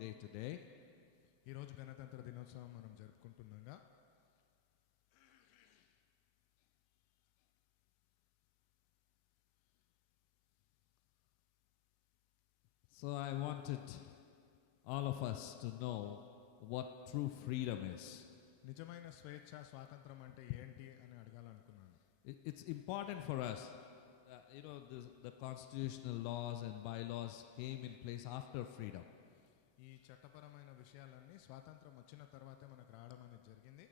Day today. ఈ రోజు గణతంత్ర దినోత్సవం మనం జరుపుకుంటున్నాగా. So I wanted all of us to know what true freedom is. నిజమైన స్వేచ్ఛ స్వాతంత్రం అంటే ఏంటి అని అడగాలనుకున్నాను. It's important for us. The constitutional laws and bylaws came in place after freedom. ఈ చట్టపరమైన విషయాలన్నీ స్వాతంత్రం వచ్చిన తర్వాతే మనకు రావడం అనేది జరిగింది.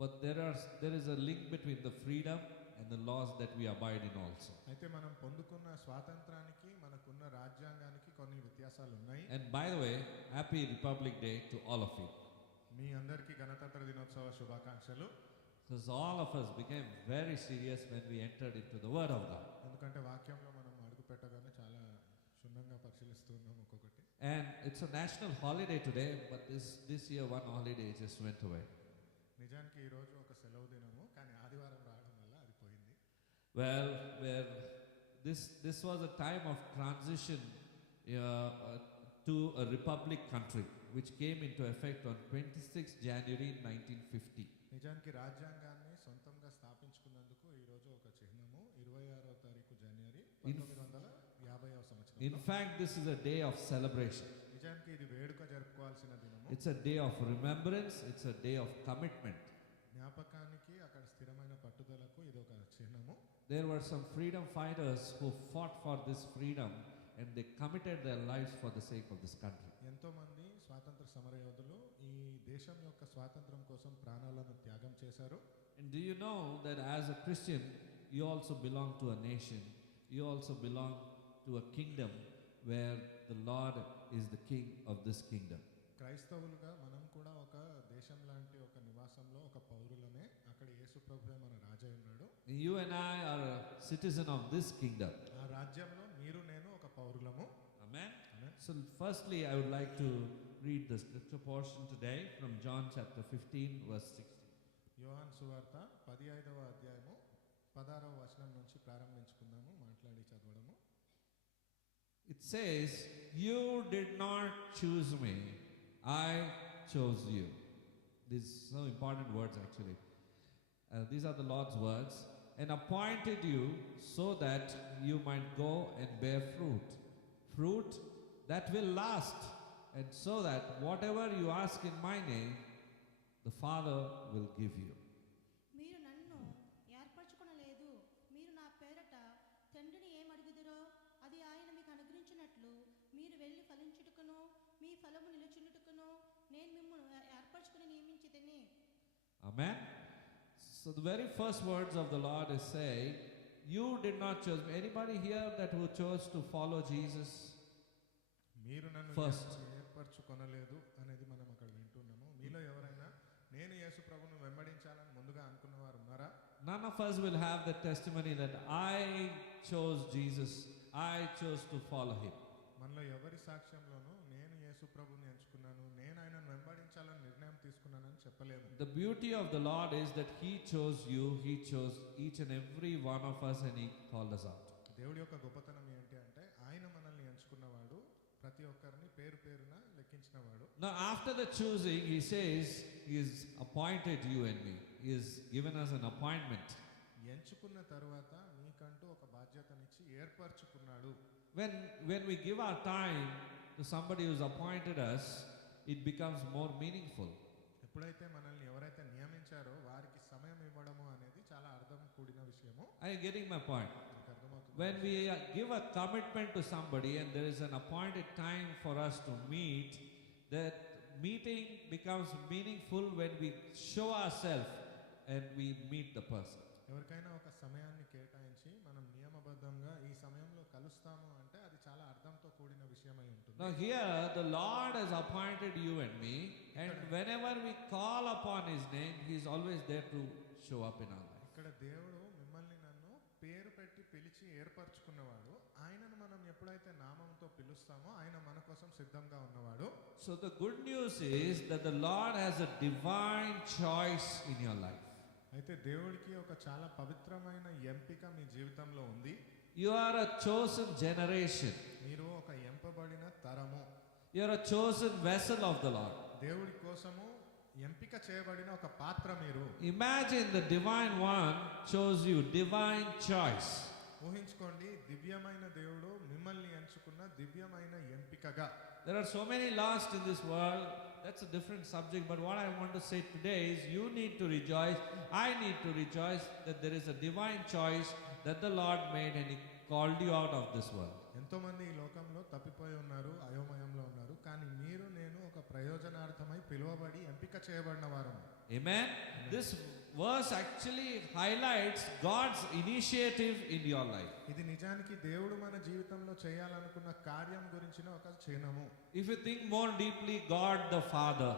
But there is a link between the freedom and the laws that we abide in also. అయితే మనం పొందుకున్న స్వాతంత్రానికి మనకున్న రాజ్యాంగానికి కొన్ని వ్యత్యాసాలు ఉన్నాయి. And by the way, happy Republic Day to all of you. మీ అందరికీ గణతంత్ర దినోత్సవ శుభాకాంక్షలు. Because all of us became very serious when we entered into the Word of God. ఎందుకంటే వాక్యంలో మనం అడుగు పెట్టగానే చాలా క్షుణ్ణంగా పరిశీలిస్తూ ఉన్నాం ఒక్కొక్కటి. And it's a national holiday today, but this year one holiday just went away. నిజానికి ఈ రోజు ఒక సెలవు దినము, కానీ ఆదివారం రావడం వల్ల అది పోయింది. Well, where this was a time of transition to a republic country, which came into effect on 26 January 1950. నిజానికి రాజ్యాంగాన్ని సొంతంగా స్థాపించుకున్నందుకు ఈ రోజు ఒక చిహ్నము 26వ తారీఖు జనవరి 1950వ సంవత్సరం. In fact, this is a day of celebration. నిజానికి ఇది వేడుక జరుపుకోవాల్సిన దినము. It's a day of remembrance, it's a day of commitment. జ్ఞాపకానికి, అక్కడ స్థిరమైన పట్టుదలకు ఇది ఒక చిహ్నము. There were some freedom fighters who fought for this freedom and they committed their lives for the sake of this country. ఎంతో మంది స్వాతంత్ర సమరయోధులు ఈ దేశం యొక్క స్వాతంత్రం కోసం ప్రాణాలను త్యాగం చేశారు. And do you know that as a Christian, you also belong to a nation, you also belong to a kingdom where the Lord is the king of this kingdom. క్రైస్తవులుగా మనం కూడా ఒక దేశం లాంటి ఒక నివాసంలో ఒక పౌరులమే. అక్కడ యేసు ప్రభువే మన రాజై ఉన్నాడు. You and I are a citizen of this kingdom. ఆ రాజ్యంలో మీరు నేను ఒక పౌరులము. Amen. Amen. So firstly, I would like to read the scripture portion today from John chapter 15 verse 16. యోహాను సువార్త 15వ అధ్యాయము 16వ వచనం నుంచి ప్రారంభించుకుందాము మాట్లాడి చదవడము. It says, "You did not choose me, I chose you." These are so important words actually. These are the Lord's words. "And appointed you so that you might go and bear fruit. Fruit that will last, and so that whatever you ask in my name, the Father will give you." మీరు నన్ను ఏర్పరచుకొనలేదు, మీరు నా పేరట తండ్రిని ఏం అడుగుదురో అది ఆయన మీకు అనుగ్రహించినట్లు మీరు వెళ్ళి ఫలించుటకును మీ ఫలము నిలుచున్నట్టుకును నేను మిమ్మల్ని ఏర్పరచుకుని నియమించితిని. Amen. So the very first words of the Lord is saying, you did not choose me. Anybody here that who chose to follow Jesus? మీరు నన్ను First. ఏర్పరచుకొనలేదు అనేది మనం అక్కడ వింటున్నాము. మీలో ఎవరైనా నేను యేసు ప్రభువును వెంబడించాలని ముందుగా అనుకున్న వారు ఉన్నారా? None of us will have the testimony that I chose Jesus, I chose to follow him. మనలో ఎవరి సాక్ష్యంలోనూ నేను యేసు ప్రభువుని ఎంచుకున్నాను, నేను ఆయనను వెంబడించాలని నిర్ణయం తీసుకున్నానని చెప్పలేము. The beauty of the Lord is that he chose you, he chose each and every one of us, and he called us out. దేవుడి యొక్క గొప్పతనం ఏంటి అంటే ఆయన మనల్ని ఎంచుకున్నవాడు, ప్రతి ఒక్కరిని పేరు పేరున లెక్కించినవాడు. Now after the choosing, he says he has appointed you and me. He has given us an appointment. ఎంచుకున్న తర్వాత మీకంటూ ఒక బాధ్యతనిచ్చి ఏర్పరచుకున్నాడు. When we give our time to somebody who's appointed us, it becomes more meaningful. ఎప్పుడైతే మనల్ని ఎవరైతే నియమించారో వారికి సమయం ఇవ్వడము అనేది చాలా అర్థం కూడిన విషయము. Are you getting my point? మీకు అర్థమవుతుంది? When we give a commitment to somebody and there is an appointed time for us to meet, that meeting becomes meaningful when we show ourselves and we meet the person. ఎవరికైనా ఒక సమయాన్ని కేటాయించి మనం నియమబద్ధంగా ఈ సమయంలో కలుస్తాము అంటే అది చాలా అర్థంతో కూడిన విషయమై ఉంటుంది. Now here the Lord has appointed you and me, and whenever we call upon his name, he is always there to show up in our life. ఇక్కడ దేవుడు మిమ్మల్ని నన్ను పేరు పెట్టి పిలిచి ఏర్పరచుకున్నవాడు. ఆయనను మనం ఎప్పుడైతే నామంతో పిలుస్తామో ఆయన మన కోసం సిద్ధంగా ఉన్నవాడు. So the good news is that the Lord has a divine choice in your life. అయితే దేవుడికి ఒక చాలా పవిత్రమైన ఎంపిక మీ జీవితంలో ఉంది. You are a chosen generation. మీరు ఒక ఎంపబడిన తరము. You are a chosen vessel of the Lord. దేవుడి కోసము ఎంపిక చేయబడిన ఒక పాత్ర మీరు. Imagine the divine one chose you, divine choice. ఊహించుకోండి, దివ్యమైన దేవుడు మిమ్మల్ని ఎంచుకున్న దివ్యమైన ఎంపికగా. There are so many lost in this world. That's a different subject, but what I want to say today is you need to rejoice, I need to rejoice that there is a divine choice that the Lord made and He called you out of this world. ఎంతోమంది ఈ లోకంలో తప్పిపోయి ఉన్నారు, అయోమయంలో ఉన్నారు, కానీ మీరు నేను ఒక ప్రయోజనార్థమై పిలువబడి ఎంపిక చేయబడిన వారము. Amen. This verse actually highlights God's initiative in your life. ఇది నిజానికి దేవుడు మన జీవితంలో చేయాలనుకున్న కార్యం గురించిన ఒక చిహ్నము. If you think more deeply, God the Father,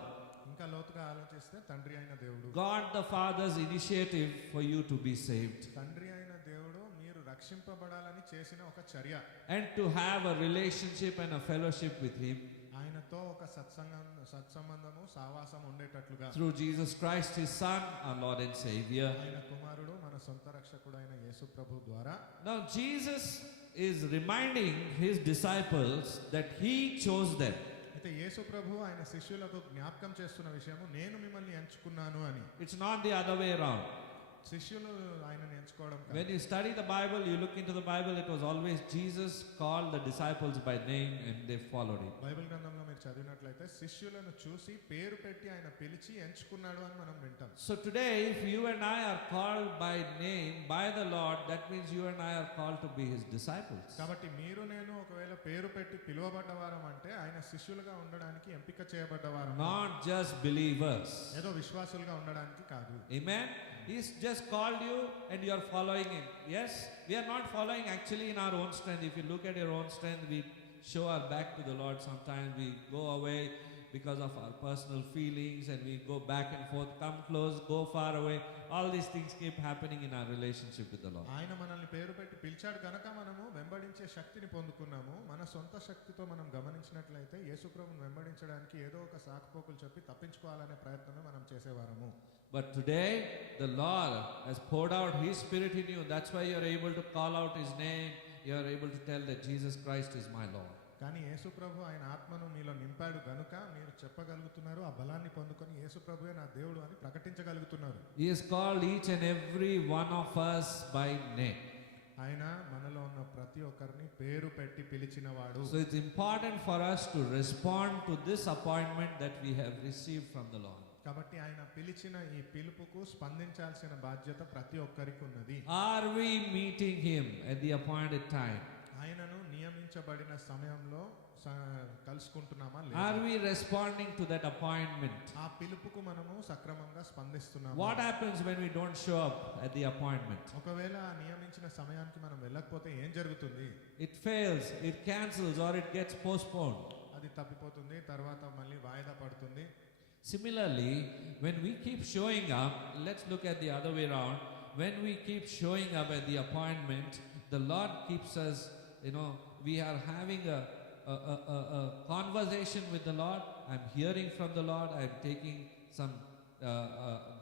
ఇంకా లోతుగా ఆలోచిస్తే తండ్రి అయిన దేవుడు, God the Father's initiative for you to be saved తండ్రి అయిన దేవుడు మీరు రక్షింపబడాలని చేసిన ఒక చర్య, and to have a relationship and a fellowship with Him ఆయనతో ఒక సత్సంబంధము సావాసం ఉండేటట్లుగా through Jesus Christ, His Son, our Lord and Savior. ఆయన కుమారుడు మన సొంత రక్షకుడైన యేసు ప్రభు ద్వారా. Now Jesus is reminding His disciples that He chose them. అయితే యేసు ప్రభు ఆయన శిష్యులకు జ్ఞాపకం చేస్తున్న విషయము, నేను మిమ్మల్ని ఎంచుకున్నాను అని. It's not the other way around. శిష్యులు ఆయనను ఎంచుకోవడం కాదు. When you study the Bible, you look into the Bible, it was always Jesus called the disciples by name and they followed Him. Bible గ్రంథంలో మీరు చదివినట్లయితే శిష్యులను చూసి పేరు పెట్టి ఆయన పిలిచి ఎంచుకున్నాడు అని మనం వింటాం. So today, if you and I are called by name by the Lord, that means you and I are called to be His disciples. కాబట్టి మీరు నేను ఒకవేళ పేరు పెట్టి పిలువబడ్డవారం అంటే ఆయన శిష్యులుగా ఉండడానికి ఎంపిక చేయబడ్డవారం, Not just believers. ఏదో విశ్వాసులుగా ఉండడానికి కాదు. Amen. He's just called you and you are following Him. Yes, we are not following actually in our own strength. If you look at your own strength, we show our back to the Lord. Sometimes we go away because of our personal feelings and we go back and forth, come close, go far away. All these things keep happening in our relationship with the Lord. ఆయన మనల్ని పేరు పెట్టి పిలిచాడు కనుక మనము వెంబడించే శక్తిని పొందుకున్నాము. మన సొంత శక్తితో మనం గమనించినట్లయితే యేసుప్రభుని వెంబడించడానికి ఏదో ఒక సాకుపోకులు చెప్పి తప్పించుకోవాలనే ప్రయత్నమే మనం చేసేవారము. But today, the Lord has poured out His Spirit in you. That's why you are able to call out His name. You are able to tell that Jesus Christ is my Lord. కానీ యేసుప్రభు ఆయన ఆత్మను మీలో నింపాడు గనుక మీరు చెప్పగలుగుతున్నారు, ఆ బలాన్ని పొందుకొని యేసుప్రభువే నా దేవుడు అని ప్రకటించగలుగుతున్నారు. He has called each and every one of us by name. ఆయన మనలో ఉన్న ప్రతి ఒక్కరిని పేరు పెట్టి పిలిచినవాడు. So it's important for us to respond to this appointment that we have received from the Lord. కాబట్టి ఆయన పిలిచిన ఈ పిలుపుకు స్పందించాల్సిన బాధ్యత ప్రతి ఒక్కరికి ఉన్నది. Are we meeting Him at the appointed time? ఆయనను నియమించబడిన సమయంలో కలుసుకుంటున్నామా లేదా? Are we responding to that appointment? ఆ పిలుపుకు మనము సక్రమంగా స్పందిస్తున్నామా? What happens when we don't show up at the appointment? ఒకవేళ ఆ నియమించిన సమయానికి మనం వెళ్ళకపోతే ఏం జరుగుతుంది? It fails, it cancels, or it gets postponed. అది తప్పిపోతుంది, తర్వాత మళ్ళీ వాయిదా పడుతుంది. Similarly, when we keep showing up, let's look at the other way around. When we keep showing up at the appointment, the Lord keeps us, we are having a conversation with the Lord. I'm hearing from the Lord. I'm taking some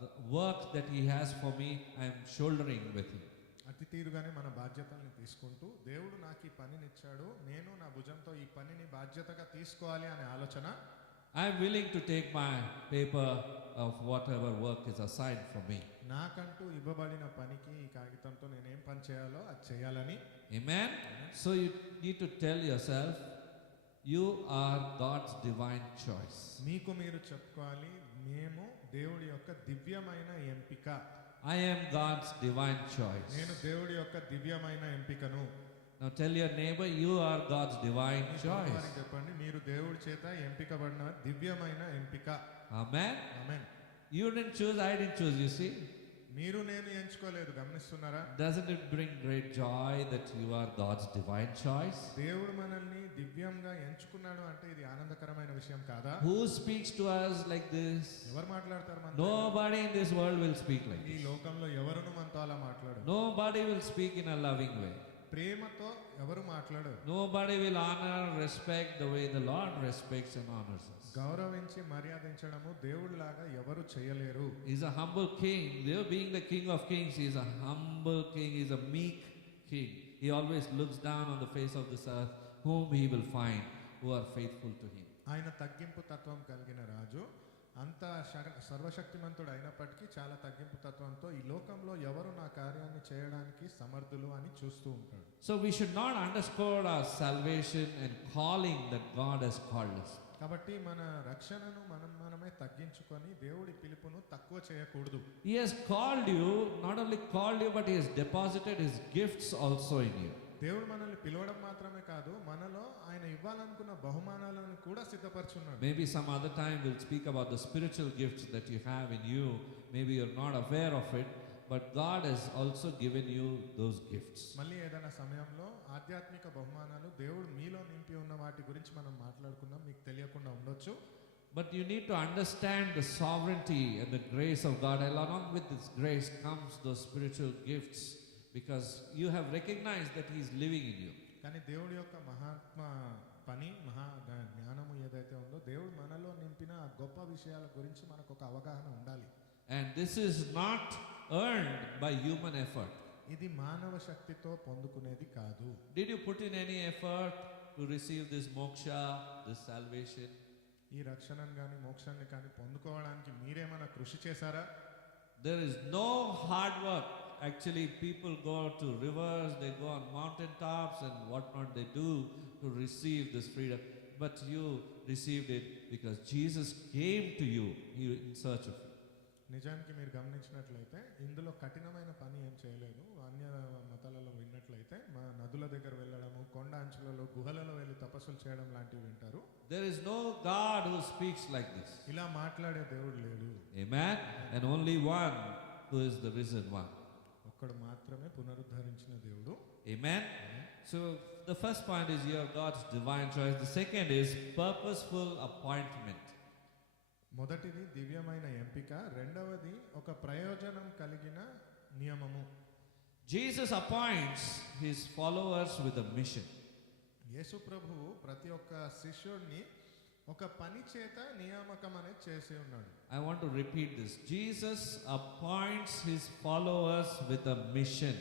the work that He has for me. I'm shouldering with Him. అతి తీరుగానే మన బాధ్యతల్ని తీసుకుంటూ దేవుడు నాకు ఈ పనినిచ్చాడు, నేను నా భుజంతో ఈ పనిని బాధ్యతగా తీసుకోవాలి అనే ఆలోచన. I'm willing to take my paper of whatever work is assigned for me. నాకంటూ ఇవ్వబడిన పనికి ఈ కాగితంతో నేనేం పని చేయాలో అది చేయాలని. Amen. So you need to tell yourself, you are God's divine choice. మీకు మీరు చెప్పుకోవాలి, మేము దేవుడి యొక్క దివ్యమైన ఎంపిక. I am God's divine choice. నేను దేవుడి యొక్క దివ్యమైన ఎంపికను. Now tell your neighbor, you are God's divine choice. చెప్పండి, మీరు దేవుడి చేత ఎంపికబడిన దివ్యమైన ఎంపిక. Amen. Amen. You didn't choose, I didn't choose, you see. మీరు నేను ఎంచుకోలేదు, గమనిస్తున్నారా? Doesn't it bring great joy that you are God's divine choice? దేవుడు మనల్ని దివ్యంగా ఎంచుకున్నాడు అంటే ఇది ఆనందకరమైన విషయం కాదా? Who speaks to us like this? ఎవరు మాట్లాడతారు మనతో? Nobody in this world will speak like ఈ this. లోకంలో ఎవరును మనతో అలా మాట్లాడరు. Nobody will speak in a loving way. ప్రేమతో ఎవరు మాట్లాడరు. Nobody will honor and respect the way the Lord respects and honors us. గౌరవించి మర్యాదించడము దేవుడిలాగా ఎవరు చేయలేరు. He's a humble king. Though being the King of Kings, He's a humble king. He's a meek king. He always looks down on the face of this earth, whom He will find who are faithful to Him. ఆయన తగ్గింపు తత్వం కలిగిన రాజు. అంత సర్వశక్తిమంతుడు అయినప్పటికీ చాలా తగ్గింపు తత్వంతో ఈ లోకంలో ఎవరు నా కార్యాన్ని చేయడానికి సమర్థులు అని చూస్తూ ఉంటాడు. So we should not underscore our salvation and calling that God has called us. కాబట్టి మన రక్షణను మనమే తగ్గించుకొని దేవుడి పిలుపును తక్కువ చేయకూడదు. He has called you, not only called you, but He has deposited His gifts also in you. దేవుడు మనల్ని పిలవడం మాత్రమే కాదు, మనలో ఆయన ఇవ్వాలనుకున్న బహుమానాలను కూడా సిద్ధపరచున్నాడు. Maybe some other time we'll speak about the spiritual gifts that you have in you. Maybe you're not aware of it, but God has also given you those gifts. మళ్ళీ ఏదైనా సమయంలో ఆధ్యాత్మిక బహుమానాలు దేవుడు మీలో నింపి ఉన్న వాటి గురించి మనం మాట్లాడుకుందాం, మీకు తెలియకుండా ఉండొచ్చు. But you need to understand the sovereignty and the grace of God. Along with this grace comes those spiritual gifts, because you have recognized that He is living in you. కానీ దేవుడి యొక్క మహాత్మ పని, జ్ఞానము ఏదైతే ఉందో, దేవుడు మనలో నింపిన ఆ గొప్ప విషయాల గురించి మనకు ఒక అవగాహన ఉండాలి. And this is not earned by human effort. ఇది మానవ శక్తితో పొందుకునేది కాదు. Did you put in any effort to receive this moksha, this salvation? ఈ రక్షణను కానీ మోక్షాన్ని కానీ పొందుకోవడానికి మీరేమైనా కృషి చేశారా? There is no hard work. Actually, people go to rivers, they go on mountain tops and whatnot they do to receive this freedom. But you received it because Jesus came to you in search of you. నిజానికి మీరు గమనించినట్లయితే ఇందులో కఠినమైన పని ఏం చేయలేదు. అన్య మతాలలో విన్నట్లయితే మా నదుల దగ్గర వెళ్ళడము, కొండ అంచులలో గుహలలో వెళ్ళి తపస్సులు చేయడం లాంటివి వింటారు. There is no God who speaks like this. ఇలా మాట్లాడే దేవుడు లేడు. Amen. And only one who is the risen one. ఒక్కడు మాత్రమే పునరుద్ధరించిన దేవుడు. Amen. So the first point is here God's divine choice. The second is purposeful appointment. మొదటిది దివ్యమైన ఎంపిక, రెండవది ఒక ప్రయోజనం కలిగిన నియమము. Jesus appoints His followers with a mission. యేసు ప్రభువు ప్రతి ఒక్క శిష్యుడిని ఒక పని చేత నియామకం అనేది చేసి ఉన్నాడు. I want to repeat this. Jesus appoints His followers with a mission.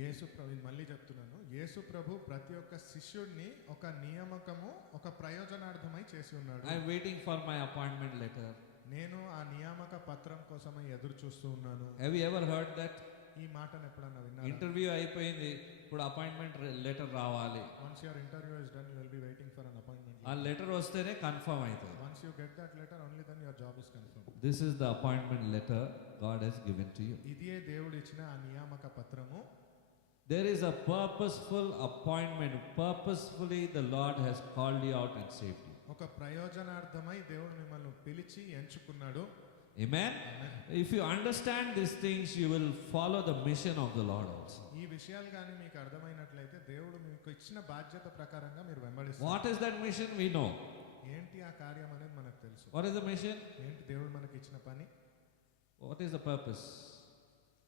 యేసు ప్రభు, మళ్ళీ చెప్తున్నాను, యేసు ప్రభు ప్రతి ఒక్క శిష్యుడిని ఒక నియామకము, ఒక ప్రయోజనార్థమై చేసి ఉన్నాడు. I am waiting for my appointment letter. నేను ఆ నియామక పత్రం కోసమై ఎదురు చూస్తూ ఉన్నాను. Have you ever heard that? ఈ మాటను ఎప్పుడన్నా విన్నారా? ఇంటర్వ్యూ అయిపోయింది, ఇప్పుడు అపాయింట్మెంట్ లెటర్ రావాలి. Once your interview is done, you will be waiting for an appointment ఆ letter. లెటర్ వస్తేనే కన్ఫర్మ్ అవుతుంది. Once you get that letter, only then your job is confirmed. This is the appointment letter God has given to you. ఇదే దేవుడు ఇచ్చిన ఆ నియామక పత్రము. There is a purposeful appointment. Purposefully the Lord has called you out and saved you. ఒక ప్రయోజనార్థమై దేవుడు మిమ్మల్ని పిలిచి ఎంచుకున్నాడు. Amen. If you understand these things, you will follow the mission of the Lord also. ఈ విషయాలు కానీ మీకు అర్థమైనట్లయితే దేవుడు మీకు ఇచ్చిన బాధ్యత ప్రకారంగా మీరు వెంబడిస్తారు. What is that mission? We know. ఏంటి ఆ కార్యం అనేది మనకు తెలుసు. What is the mission? ఏంటి దేవుడు మనకి ఇచ్చిన పని? What is the purpose?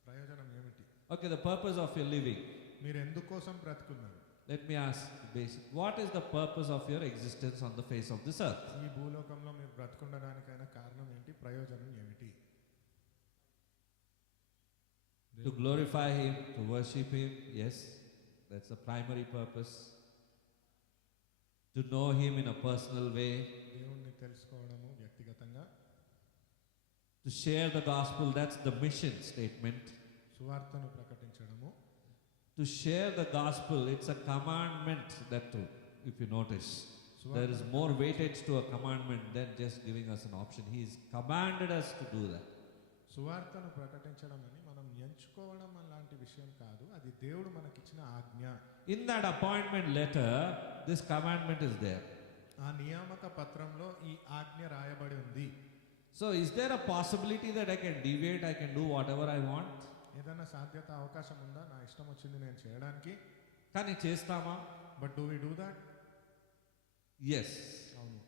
ప్రయోజనం ఏమిటి? Okay, the purpose of your living. మీరు ఎందుకోసం బ్రతుకున్నారు? Let me ask the basic. What is the purpose of your existence on the face of this earth? ఈ భూలోకంలో మీరు బ్రతుకుండడానికైనా కారణం ఏంటి? ప్రయోజనం ఏమిటి? To glorify Him, to worship Him. Yes, that's the primary purpose. To know Him in a personal way. దేవుణ్ణి తెలుసుకోవడము వ్యక్తిగతంగా. To share the gospel. That's the mission statement. సువార్తను ప్రకటించడము. To share the gospel, it's a commandment that too, if you notice. There is more weightage to a commandment than just giving us an option. He has commanded us to do that. సువార్తను ప్రకటించడం అని మనం ఎంచుకోవడం అలాంటి విషయం కాదు, అది దేవుడు మనకిచ్చిన ఆజ్ఞ. In that appointment letter, this commandment is there. ఆ నియామక పత్రంలో ఈ ఆజ్ఞ రాయబడి ఉంది. So is there a possibility that I can deviate, I can do whatever I want? ఏదైనా సాధ్యత అవకాశం ఉందా నా ఇష్టం వచ్చింది నేను చేయడానికి? కానీ చేస్తామా? But do we do that? Yes. అవును.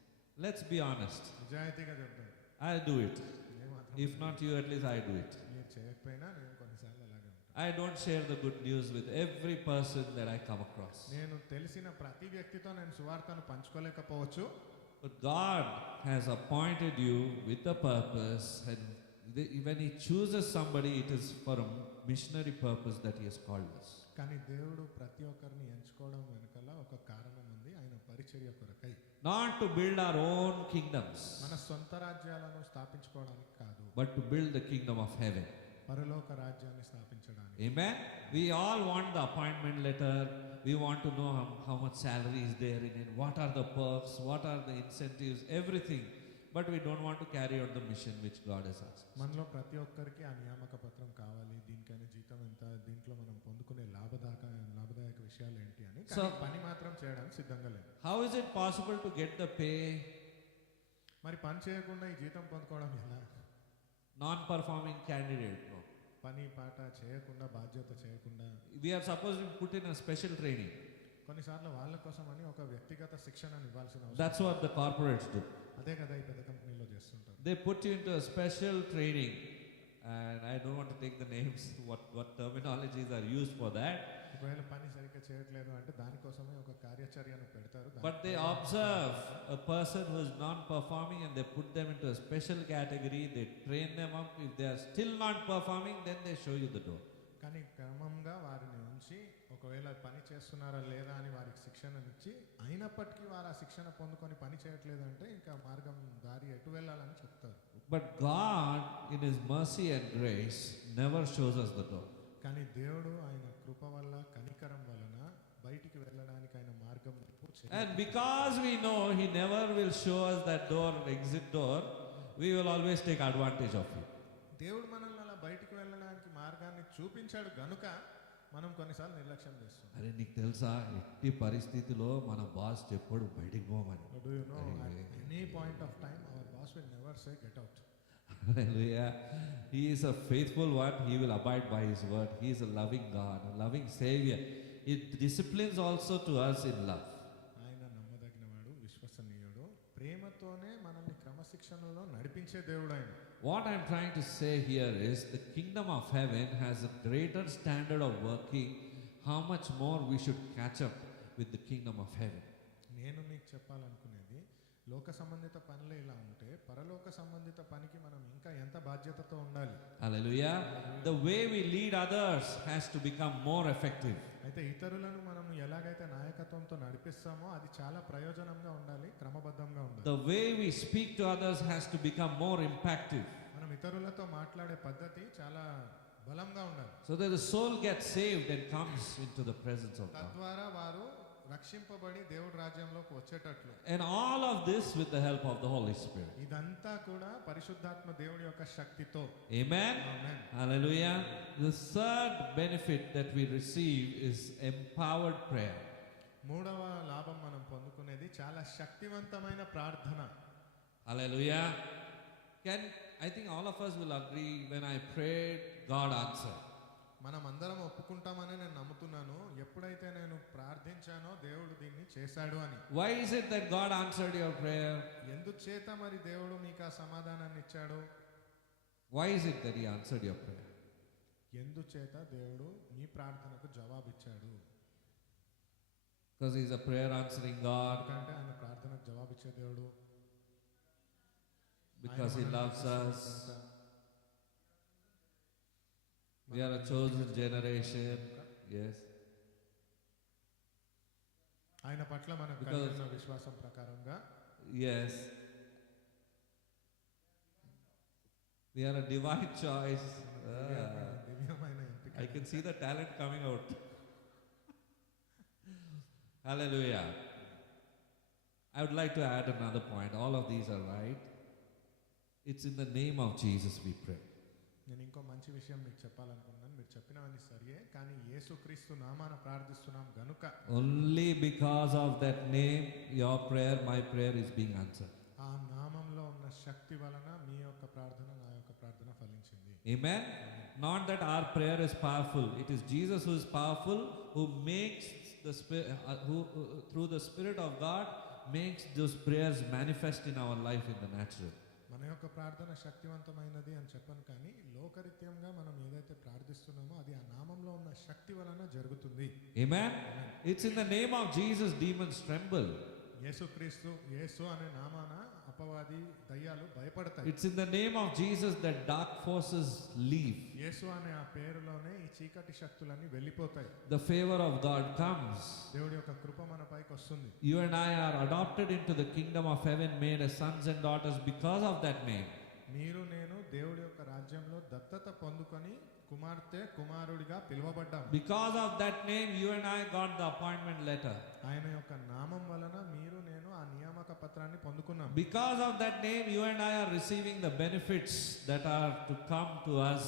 Let's be honest. నిజాయితీగా చెప్తాను, I do it. నేను మాత్రం If not you, at least I do it. మీరు చేయకపోయినా నేను కొన్నిసార్లు అలాగే ఉంటాను. I don't share the good news with every person that I come across. నేను తెలిసిన ప్రతి వ్యక్తితో నేను సువార్తను పంచుకోలేకపోవచ్చు. But God has appointed you with a purpose, and when He chooses somebody, it is for a missionary purpose that He has called us. కానీ దేవుడు ప్రతి ఒక్కరిని ఎంచుకోవడం వెనుకల ఒక కారణం ఉంది, ఆయన పరిచర్య కొరకై. not to build our own kingdoms, మన సొంత రాజ్యాలను స్థాపించుకోవడానికి కాదు, but to build the kingdom of heaven. పరలోక రాజ్యాన్ని స్థాపించడానికి. Amen. We all want the appointment letter. We want to know how much salary is there in it, what are the perks, what are the incentives, everything. But we don't want to carry out the mission which God has asked. మనలో ప్రతి ఒక్కరికి ఆ నియామక పత్రం కావాలి, దీనికైనా జీతం ఎంత, దీంట్లో మనం పొందుకునే లాభదాయక విషయాలు ఏంటి అని, కానీ So- పని మాత్రం చేయడానికి సిద్ధంగా లేదు. How is it possible to get the pay? మరి పని చేయకుండా ఈ జీతం పొందుకోవడం ఎలా? Non-performing candidate. No. పని పాట చేయకుండా, బాధ్యత చేయకుండా, We are supposed to put in a special training. కొన్నిసార్లు వాళ్ళ కోసం అని ఒక వ్యక్తిగత శిక్షణను ఇవ్వాల్సిన అవసరం. That's what the corporates do. అదే కదా ఈ పెద్ద కంపెనీలో చేస్తుంటారు. They put you into a special training, and I don't want to take the names, what terminologies are used for that. ఒకవేళ పని సరిగ్గా చేయట్లేదు అంటే దానికోసమే ఒక కార్యాచర్యను పెడతారు. But they observe a person who is non-performing and they put them into a special category. They train them up. If they are still not performing, then they show you the door. కానీ క్రమంగా వారిని ఉంచి ఒకవేళ పని చేస్తున్నారా లేదా అని వారికి శిక్షణనిచ్చి, అయినప్పటికీ వారు ఆ శిక్షణ పొందుకొని పని చేయట్లేదంటే ఇంకా మార్గం దారి ఎటు వెళ్ళాలని చెప్తారు. But God, in His mercy and grace, never shows us the door. కానీ దేవుడు ఆయన కృప వల్ల, కనికరం వలన బయటికి వెళ్ళడానికి ఆయన మార్గం And because we know He never will show us that door, exit door, we will always take advantage of it. దేవుడు మనల్ని అలా బయటికి వెళ్ళడానికి మార్గాన్ని చూపించాడు గనుక మనం కొన్నిసార్లు నిర్లక్ష్యం చేస్తాం. అరే నీకు తెలుసా ఎట్టి పరిస్థితిలో మన బాస్ చెప్పాడు బయటికి పోమని. Do you know at any point of time our boss will never say get out. Hallelujah. He is a faithful one. He will abide by His word. He is a loving God, a loving Savior. He disciplines also to us in love. ఆయన నమ్మదగినవాడు, విశ్వసనీయుడు, ప్రేమతోనే మనల్ని క్రమశిక్షణలో నడిపించే దేవుడు ఆయన. What I'm trying to say here is the kingdom of heaven has a greater standard of working. How much more we should catch up with the kingdom of heaven. నేను మీకు చెప్పాలనుకునేది, లోక సంబంధిత పనులే ఇలా ఉంటే పరలోక సంబంధిత పనికి మనం ఇంకా ఎంత బాధ్యతతో ఉండాలి. Hallelujah. The way we lead others has to become more effective. అయితే ఇతరులను మనం ఎలాగైతే నాయకత్వంతో నడిపిస్తామో అది చాలా ప్రయోజనంగా ఉండాలి, క్రమబద్ధంగా ఉండాలి. The way we speak to others has to become more impactful. మనం ఇతరులతో మాట్లాడే పద్ధతి చాలా బలంగా ఉండాలి. So that the soul gets saved and comes into the presence of God. తద్వారా వారు రక్షింపబడి దేవుడి రాజ్యంలోకి వచ్చేటట్లు. And all of this with the help of the Holy Spirit. ఇదంతా కూడా పరిశుద్ధాత్మ దేవుడి యొక్క శక్తితో. Amen. Amen. Hallelujah. The third benefit that we receive is empowered prayer. మూడవ లాభం మనం పొందుకునేది చాలా శక్తివంతమైన ప్రార్థన. Hallelujah. I think all of us will agree, when I prayed, God answered. మనం అందరం ఒప్పుకుంటామని నేను నమ్ముతున్నాను, ఎప్పుడైతే నేను ప్రార్థించానో దేవుడు దీన్ని చేశాడు అని. Why is it that God answered your prayer? ఎందుచేత మరి దేవుడు మీకు ఆ సమాధానాన్ని ఇచ్చాడు? Why is it that He answered your prayer? ఎందుచేత దేవుడు మీ ప్రార్థనకు జవాబిచ్చాడు? Because He is a prayer answering God. ఎందుకంటే ఆయన ప్రార్థనకు జవాబిచ్చే దేవుడు. Because He loves us. We are a chosen generation. Yes. ఆయన పట్ల మనకు Because- కలిగిన విశ్వాసం ప్రకారంగా Yes. We are a divine choice. దివ్యమైన ఎంపిక. I can see the talent coming out. Hallelujah. I would like to add another point. All of these are right. It's in the name of Jesus we pray. నేను ఇంకో మంచి విషయం మీకు చెప్పాలనుకున్నాను. మీరు చెప్పినవన్నీ సరియే, కానీ యేసుక్రీస్తు నామాన ప్రార్థిస్తున్నాం గనుక Only because of that name, your prayer, my prayer is being answered. ఆ నామంలో ఉన్న శక్తి వలన మీ యొక్క ప్రార్థన, నా యొక్క ప్రార్థన ఫలించింది. Amen. Not that our prayer is powerful. It is Jesus who is powerful, who makes the spirit, through the Spirit of God, makes those prayers manifest in our life in the natural. మన యొక్క ప్రార్థన శక్తివంతమైనది అని చెప్పను, కానీ లోకరీత్యంగా మనం ఏదైతే ప్రార్థిస్తున్నామో అది ఆ నామంలో ఉన్న శక్తి వలన జరుగుతుంది. Amen. It's in the name of Jesus demons tremble. యేసుక్రీస్తు, యేసు అనే నామాన ఆ అపవాది దయ్యాలు భయపడతాయి. It's in the name of Jesus that dark forces leave. యేసు అనే ఆ పేరులోనే ఈ చీకటి శక్తులన్నీ వెళ్ళిపోతాయి. The favor of God comes. దేవుడి యొక్క కృప మన పైకి వస్తుంది. You and I are adopted into the kingdom of heaven, made as sons and daughters because of that name. మీరు నేను దేవుడి యొక్క రాజ్యంలో దత్తత పొందుకొని కుమార్తె కుమారుడిగా పిలువబడ్డాం. Because of that name, you and I got the appointment letter. ఆయన యొక్క నామం వలన మీరు నేను ఆ నియామక పత్రాన్ని పొందుకున్నాం. Because of that name, you and I are receiving the benefits that are to come to us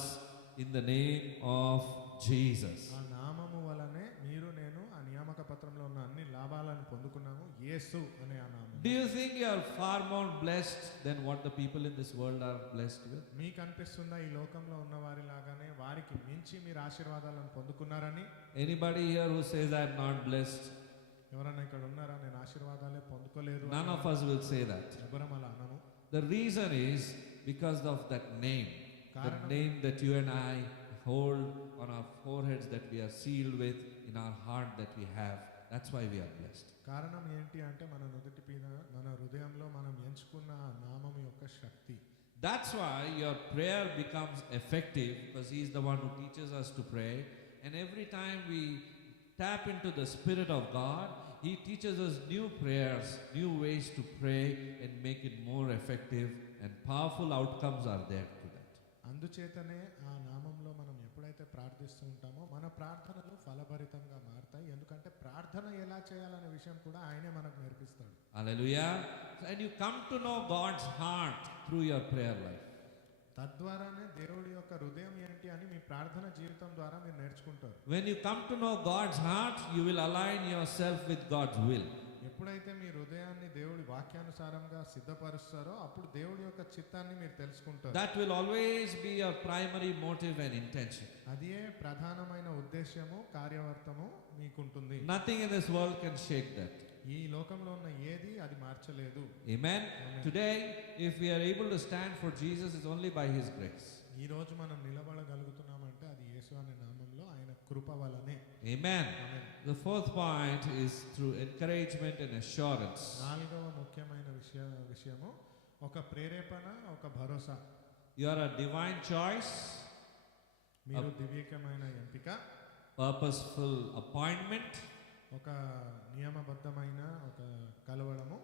in the name of Jesus. ఆ నామము వలనే మీరు నేను ఆ నియామక పత్రంలో ఉన్న అన్ని లాభాలను పొందుకున్నాము. యేసు అనే ఆ నామం. Do you think you are far more blessed than what the people in this world are blessed with? మీకు అనిపిస్తుందా ఈ లోకంలో ఉన్న వారి లాగానే వారికి మించి మీరు ఆశీర్వాదాలను పొందుకున్నారని? Anybody here who says I am not blessed? ఎవరన్నా ఇక్కడ ఉన్నారా నేను ఆశీర్వాదాలే పొందుకోలేదు? None of us will say that. ఎవరం అలా అనము. The reason is because of that name. The name that you and I hold on our foreheads, that we are sealed with, in our heart that we have. That's why we are blessed. కారణం ఏంటి అంటే మన నుదుటి మీద మన హృదయంలో మనం ఎంచుకున్న ఆ నామం యొక్క శక్తి. That's why your prayer becomes effective, because He is the one who teaches us to pray. And every time we tap into the Spirit of God, He teaches us new prayers, new ways to pray and make it more effective, and powerful outcomes are there to that. అందుచేతనే ఆ నామంలో మనం ఎప్పుడైతే ప్రార్థిస్తూ ఉంటామో మన ప్రార్థనలు ఫలభరితంగా మారతాయి. ఎందుకంటే ప్రార్థన ఎలా చేయాలనే విషయం కూడా ఆయనే మనకు నేర్పిస్తాడు. Hallelujah. And you come to know God's heart through your prayer life. తద్వారానే దేవుడి యొక్క హృదయం ఏంటి అని మీ ప్రార్థన జీవితం ద్వారా మీరు నేర్చుకుంటారు. When you come to know God's heart, you will align yourself with God's will. ఎప్పుడైతే మీ హృదయాన్ని దేవుడి వాక్యానుసారంగా సిద్ధపరుస్తారో అప్పుడు దేవుడి యొక్క చిత్తాన్ని మీరు తెలుసుకుంటారు. That will always be your primary motive and intention. అదే ప్రధానమైన ఉద్దేశ్యము కార్యవర్తము మీకుంటుంది. Nothing in this world can shake that. ఈ లోకంలో ఉన్న ఏది అది మార్చలేదు. Amen. Today, if we are able to stand for Jesus, it's only by His grace. ఈ రోజు మనం నిలబడగలుగుతున్నామంటే అది యేసు అనే నామంలో ఆయన కృప వలనే. Amen. The fourth point is through encouragement and assurance. నాలుగవ ముఖ్యమైన విషయము ఒక ప్రేరేపణ, ఒక భరోసా. You are a divine choice, మీరు దివ్యకమైన ఎంపిక, purposeful appointment, ఒక నియమబద్ధమైన ఒక కలవడము,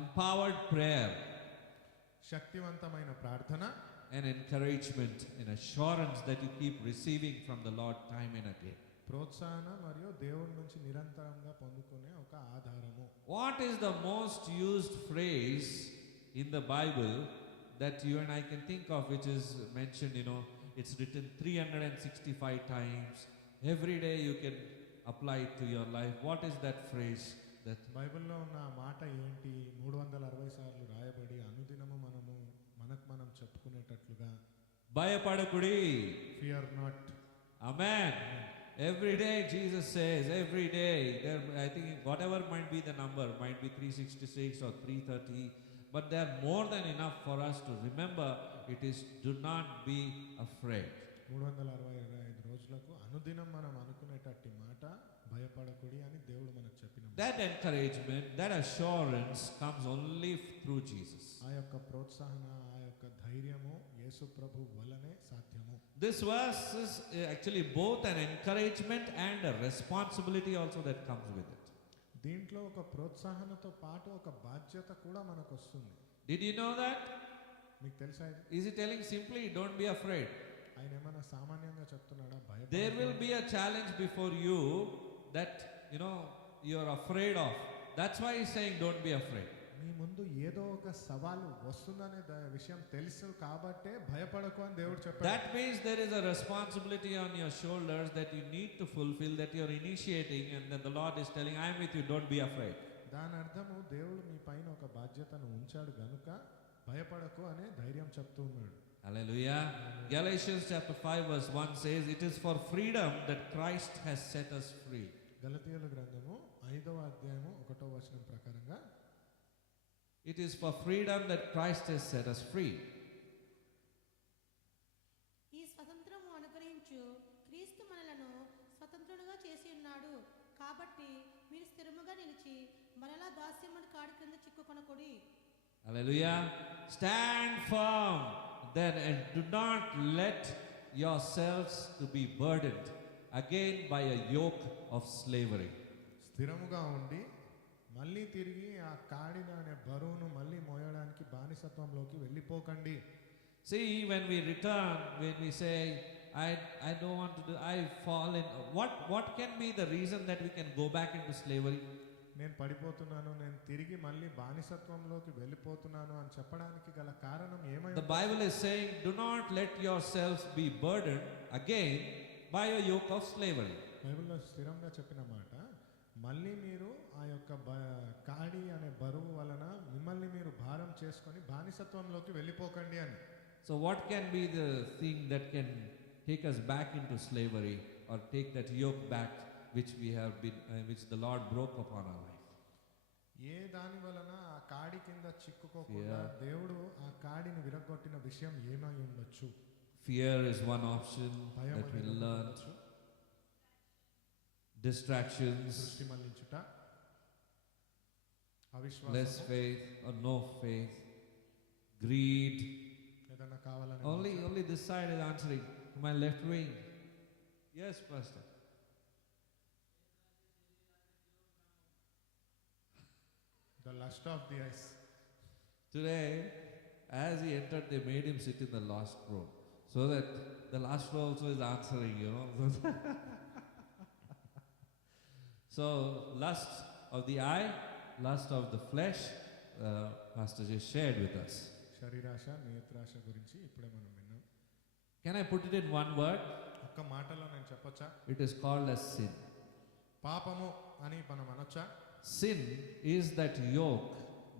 empowered prayer, శక్తివంతమైన ప్రార్థన, and encouragement and assurance that you keep receiving from the Lord time and again. ప్రోత్సాహన మరియు దేవుడి నుంచి నిరంతరంగా పొందుకునే ఒక ఆధారము. What is the most used phrase in the Bible that you and I can think of, which is mentioned, it's written 365 times. Every day you can apply it to your life. What is that phrase? That బైబిల్లో ఉన్న ఆ మాట ఏంటి? 360 సార్లు రాయబడి అనుదినము మనం చెప్పుకునేటట్లుగా, భయపడకుడి. Fear not. Amen. Every day Jesus says, every day, I think whatever might be the number, might be 366 or 330, but they are more than enough for us to remember. It is, do not be afraid. 365 రోజులకు అనుదినం మనం అనుకునేటట్టి మాట భయపడకుడి అని దేవుడు మనకు చెప్పిన. That encouragement, that assurance comes only through Jesus. ఆ యొక్క ప్రోత్సాహన, ఆ యొక్క ధైర్యము యేసు ప్రభు వలనే సాధ్యము. This verse is actually both an encouragement and a responsibility also that comes with it. దీంట్లో ఒక ప్రోత్సాహనతో పాటు ఒక బాధ్యత కూడా మనకు వస్తుంది. Did you know that? మీకు తెలుసా ఇది? Is he telling simply, don't be afraid? ఆయన ఏమైనా సామాన్యంగా చెప్తున్నాడా? There will be a challenge before you that you are afraid of. That's why he's saying, don't be afraid. మీ ముందు ఏదో ఒక సవాలు వస్తుందనే విషయం తెలుసు కాబట్టే భయపడకు అని దేవుడు చెప్పాడు. That means there is a responsibility on your shoulders that you need to fulfill, that you are initiating, and then the Lord is telling, I am with you, don't be afraid. దాని అర్థము దేవుడు మీ పైన ఒక బాధ్యతను ఉంచాడు గనుక భయపడకు అనే ధైర్యం చెప్తూ ఉన్నాడు. Hallelujah. Galatians chapter 5 verse 1 says, it is for freedom that Christ has set us free. గలతీయుల గ్రంథము 5వ అధ్యాయము 1వ వచనం ప్రకారంగా, it is for freedom that Christ has set us free. ఈ స్వతంత్రము అనుగ్రహించు క్రీస్తు మనలను స్వతంత్రులుగా చేసి ఉన్నాడు. కాబట్టి మీరు స్థిరముగా నిలిచి మరలా దాస్యమును కాడి క్రింద చిక్కుకొనకుడి. Hallelujah. Stand firm then and do not let yourselves to be burdened again by a yoke of slavery. స్థిరముగా ఉండి మళ్ళీ తిరిగి ఆ కాడిన అనే బరువును మళ్ళీ మోయడానికి బానిసత్వంలోకి వెళ్ళిపోకండి. See, when we return, when we say, I don't want to do, I fall in, what can be the reason that we can go back into slavery? నేను పడిపోతున్నాను, నేను తిరిగి మళ్ళీ బానిసత్వంలోకి వెళ్ళిపోతున్నాను అని చెప్పడానికి గల కారణం ఏమై The Bible is saying, do not let yourselves be burdened again by a yoke of slavery. బైబిల్లో స్థిరంగా చెప్పిన మాట, మళ్ళీ మీరు ఆ యొక్క కాడి అనే బరువు వలన మిమ్మల్ని మీరు భారం చేసుకొని బానిసత్వంలోకి వెళ్ళిపోకండి అని. So what can be the thing that can take us back into slavery or take that yoke back which we have been, which the Lord broke upon our life? ఏ దాని వలన ఆ కాడి కింద చిక్కుకోకుండా దేవుడు ఆ కాడిని విరగొట్టిన విషయం ఏమై ఉండొచ్చు? Fear is one option భయం that we అనేది learn. ఉండొచ్చు. Distractions, దృష్టి మళ్లించుట, less అవిశ్వాసం, faith or no faith, greed. ఏదైనా కావాలని Only this side is answering. My left wing. Yes, Pastor. the lust of the eyes. Today, as he entered, they made him sit in the last row, so that the last row also is answering, you know. So, lust of the eye, lust of the flesh, Pastor just shared with us. శరీరాశ, నేత్రాశ గురించి ఇప్పుడే మనం విన్నాం. Can I put it in one word? ఒక్క మాటలో నేను చెప్పొచ్చా? It is called as sin. పాపము అని మనం అనొచ్చా? Sin is that yoke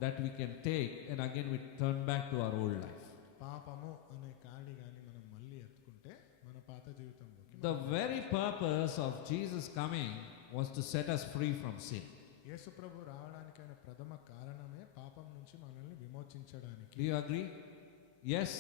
that we can take and again we turn back to our old life. పాపము అనే కాడి గాని మనం మళ్ళీ ఎత్తుకుంటే మన పాత జీవితంలోకి The very purpose of Jesus coming was to set us free from sin. యేసు ప్రభు రావడానికైన ప్రథమ కారణమే పాపం నుంచి మనల్ని విమోచించడానికి. Do you agree? Yes.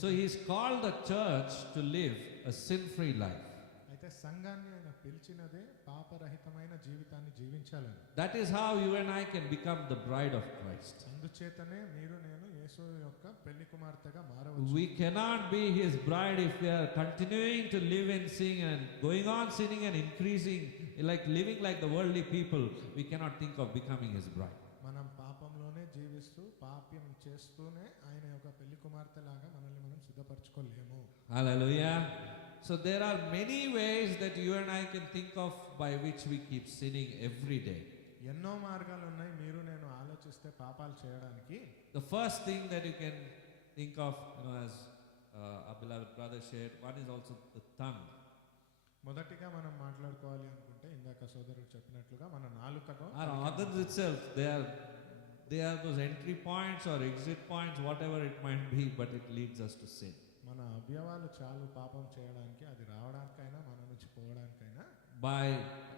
So he's called the church to live a sin-free life. అయితే సంఘాన్ని ఆయన పిలిచినదే పాపరహితమైన జీవితాన్ని జీవించాలని. That is how you and I can become the bride of Christ. అందుచేతనే మీరు నేను యేసు యొక్క పెళ్లి కుమార్తెగా మారవచ్చు. We cannot be his bride if we are continuing to live in sin and going on sinning and increasing, like living like the worldly people. We cannot think of becoming his bride. మనం పాపంలోనే జీవిస్తూ పాప్యం చేస్తూనే ఆయన యొక్క పెళ్లి కుమార్తెలాగా మనల్ని మనం సిద్ధపరచుకోలేము. Hallelujah. So there are many ways that you and I can think of by which we keep sinning every day. ఎన్నో మార్గాలు ఉన్నాయి మీరు నేను ఆలోచిస్తే పాపాలు చేయడానికి. The first thing that you can think of, as our beloved brother shared, one is also the tongue. మొదటిగా మనం మాట్లాడుకోవాలి అనుకుంటే ఇందాక సోదరుడు చెప్పినట్లుగా మన నాలుకతో Our organs itself, they are those entry points or exit points, whatever it might be, but it leads us to sin. మన అవయవాలు చాలు పాపం చేయడానికి, అది రావడానికైనా మన నుంచి పోవడానికైనా. By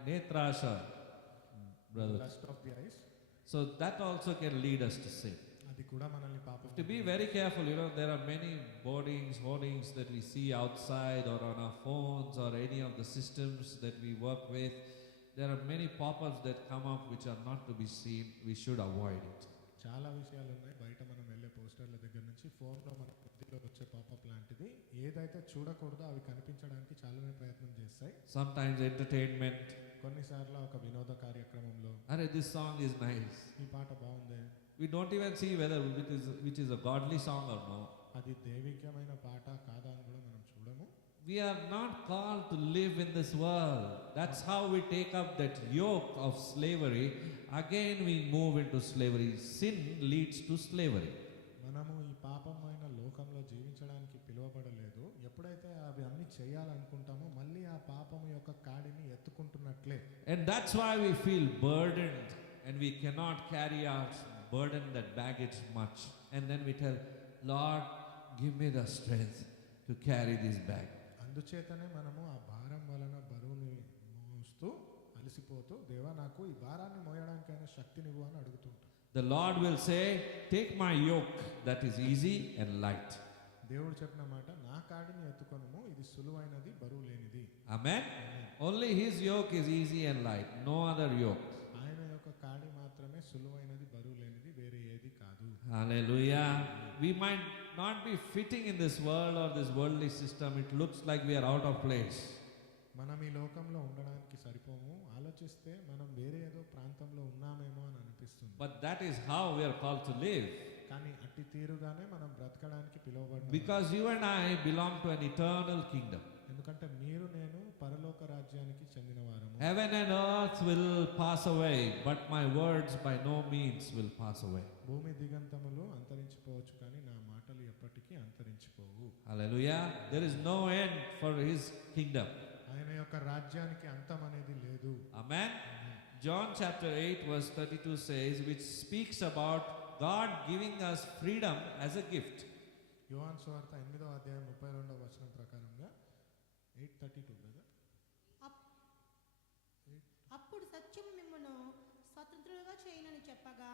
netrasha, brother. Lust of the ice, So that also can lead us to sin. అది కూడా మనల్ని పాపం. To be very careful, there are many hoardings that we see outside or on our phones or any of the systems that we work with. There are many pop-ups that come up which are not to be seen. We should avoid it. చాలా విషయాలు ఉన్నాయి బయట మనం వెళ్ళే పోస్టర్ల దగ్గర నుంచి ఫోన్లో మన బుద్ధిలో వచ్చే పాపప్ లాంటిది ఏదైతే చూడకూడదో అవి కనిపించడానికి చాలానే ప్రయత్నం చేస్తాయి. Sometimes entertainment. కొన్నిసార్లు ఒక వినోద కార్యక్రమంలో Arey, this song is nice. ఈ పాట బాగుంది, We don't even see whether which is a godly song or no. అది దైవికమైన పాట కాదా అని కూడా మనం చూడము. We are not called to live in this world. That's how we take up that yoke of slavery. Again we move into slavery. Sin leads to slavery. మనము ఈ పాపమైన లోకంలో జీవించడానికి పిలువబడలేదు. ఎప్పుడైతే అవి అన్ని చేయాలనుకుంటామో మళ్ళీ ఆ పాపం యొక్క కాడిని ఎత్తుకుంటున్నట్లే. And that's why we feel burdened and we cannot carry our burden, that baggage much. And then we tell, Lord, give me the strength to carry this bag. అందుచేతనే మనము ఆ భారం వలన బరువుని మోస్తూ అలసిపోతూ, దేవా నాకు ఈ భారాన్ని మోయడానికైనా శక్తినివ్వు అని అడుగుతుంటాం. The Lord will say, take my yoke that is easy and light. దేవుడు చెప్పిన మాట, నా కాడిని ఎత్తుకొనుము, ఇది సులువైనది బరువు లేనిది. Amen? Only his yoke is easy and light, no other yoke. ఆయన యొక్క కాడి మాత్రమే సులువైనది బరువు లేనిది, వేరే ఏది కాదు. Hallelujah. We might not be fitting in this world or this worldly system. It looks like we are out of place. మనం ఈ లోకంలో ఉండడానికి సరిపోము. ఆలోచిస్తే మనం వేరే ఏదో ప్రాంతంలో ఉన్నామేమో అని అనిపిస్తుంది. But that is how we are called to live. కానీ అట్టి తీరుగానే మనం బ్రతకడానికి పిలువబడ్డాము. Because you and I belong to an eternal kingdom. ఎందుకంటే మీరు నేను పరలోక రాజ్యానికి చెందినవారము. Heaven and earth will pass away, but my words by no means will pass away. భూమి దిగంతములు అంతరించిపోవచ్చు కానీ నా మాటలు ఎప్పటికీ అంతరించిపోవు. Hallelujah. There is no end for his kingdom. ఆయన యొక్క రాజ్యానికి అంతం అనేది లేదు. Amen. John chapter 8 verse 32 says, which speaks about God giving us freedom as a gift. యోహాను సువార్త 8వ అధ్యాయం 32వ వచనం ప్రకారంగా 8:32 బ్రదర్. అప్పుడు సత్యము మిమ్మును స్వతంత్రులుగా చేయనని చెప్పగా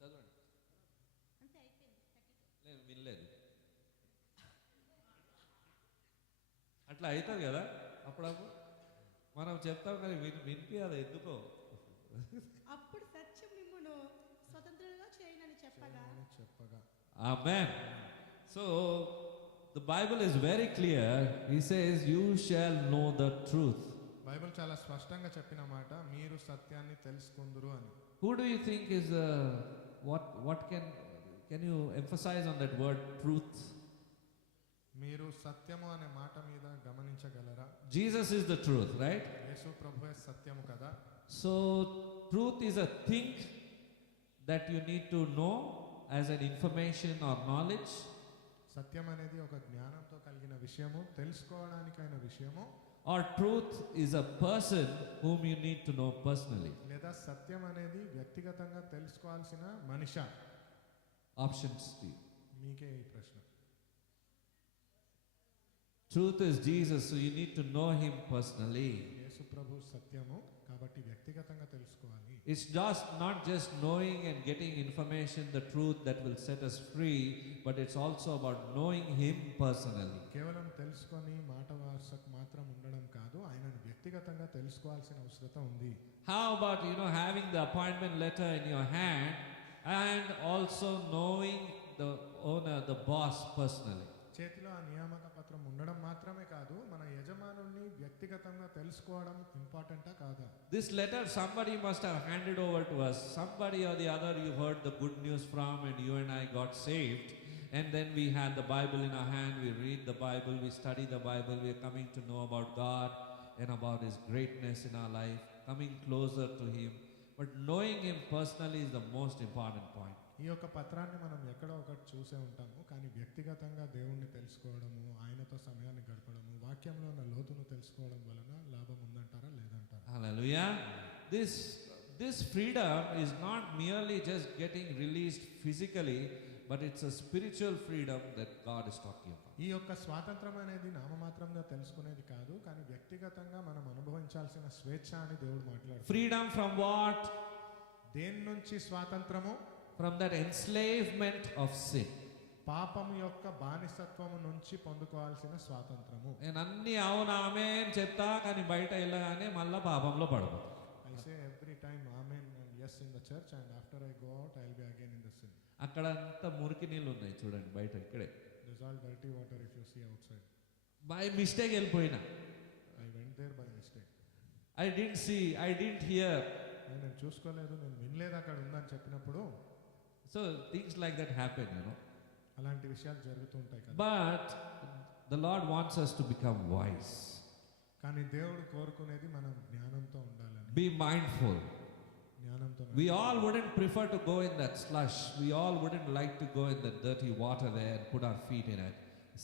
చదవండి. అంతే అయిపోయింది. 32. లేదు వినలేదు. అట్లా అవుతుంది కదా అప్పుడప్పుడు మనం చెప్తాం కానీ వినిపించాలి ఎందుకో. అప్పుడు సత్యం మిమ్మును స్వతంత్రులుగా చేయనని చెప్పగా Amen. So the Bible is very clear. He says, you shall know the truth. Bible చాలా స్పష్టంగా చెప్పిన మాట, మీరు సత్యాన్ని తెలుసుకుందురు అని. Who do you think is what can you emphasize on that word truth? మీరు సత్యము అనే మాట మీద గమనించగలరా? Jesus is the truth, right? యేసు ప్రభువే సత్యము కదా. So truth is a thing that you need to know as an information or knowledge. సత్యం అనేది ఒక జ్ఞానంతో కలిగిన విషయము, తెలుసుకోవడానికైన విషయము. Or truth is a person whom you need to know personally. లేదా సత్యం అనేది వ్యక్తిగతంగా తెలుసుకోవాల్సిన మనిషి. Options to you. మీకే ఈ ప్రశ్న. Truth is Jesus, so you need to know him personally. యేసు ప్రభు సత్యము కాబట్టి వ్యక్తిగతంగా తెలుసుకోవాలి. It's not just knowing and getting information, the truth that will set us free, but it's also about knowing him personally. కేవలం తెలుసుకొని మాట వరుసకు మాత్రం ఉండడం కాదు, ఆయనను వ్యక్తిగతంగా తెలుసుకోవాల్సిన అవసరం ఉంది. How about having the appointment letter in your hand and also knowing the owner, the boss personally? చేతిలో ఆ నియామక పత్రం ఉండడం మాత్రమే కాదు, మన యజమానుల్ని వ్యక్తిగతంగా తెలుసుకోవడం ఇంపార్టెంటా కాదా? This letter somebody must have handed over to us. Somebody or the other you heard the good news from and you and I got saved. And then we had the Bible in our hand, we read the Bible, we study the Bible, we are coming to know about God and about his greatness in our life, coming closer to him. But knowing him personally is the most important point. ఈ యొక్క పత్రాన్ని మనం ఎక్కడో ఒకటి చూసే ఉంటాము, కానీ వ్యక్తిగతంగా దేవుణ్ణి తెలుసుకోవడము, ఆయనతో సమయాన్ని గడపడము, వాక్యంలో ఉన్న లోతును తెలుసుకోవడం వలన లాభం ఉందంటారా లేదంటారా? Hallelujah. This freedom is not merely just getting released physically, but it's a spiritual freedom that God is talking about. ఈ యొక్క స్వాతంత్రం అనేది నామమాత్రంగా తెలుసుకునేది కాదు, కానీ వ్యక్తిగతంగా మనం అనుభవించాల్సిన స్వేచ్ఛ అని దేవుడు మాట్లాడుతాడు. Freedom from what? దేని నుంచి స్వాతంత్రము? From that enslavement of sin. పాపము యొక్క బానిసత్వము నుంచి పొందుకోవాల్సిన స్వాతంత్రము. నేను అన్ని అవును ఆమేన్ చెప్తా కానీ బయట వెళ్ళగానే మళ్ళా పాపంలో పడబోతా. I say every time amen and yes in the church and after I go out I will be again in the sin. అక్కడంతా మురికి నీళ్ళు ఉన్నాయి చూడండి బయట ఇక్కడే. There's all dirty water if you see outside. By mistake వెళ్ళిపోయినా. I went there by mistake. I didn't see, I didn't hear. నేను చూసుకోలేదు, నేను వినలేదు అక్కడ ఉందని చెప్పినప్పుడు. So things like that happen, అలాంటి విషయాలు జరుగుతూ ఉంటాయి కదా. But the Lord wants us to become wise. కానీ దేవుడు కోరుకునేది మనం జ్ఞానంతో ఉండాలని. Be mindful. జ్ఞానంతో. We all wouldn't prefer to go in that slush. We all wouldn't like to go in that dirty water there and put our feet in it.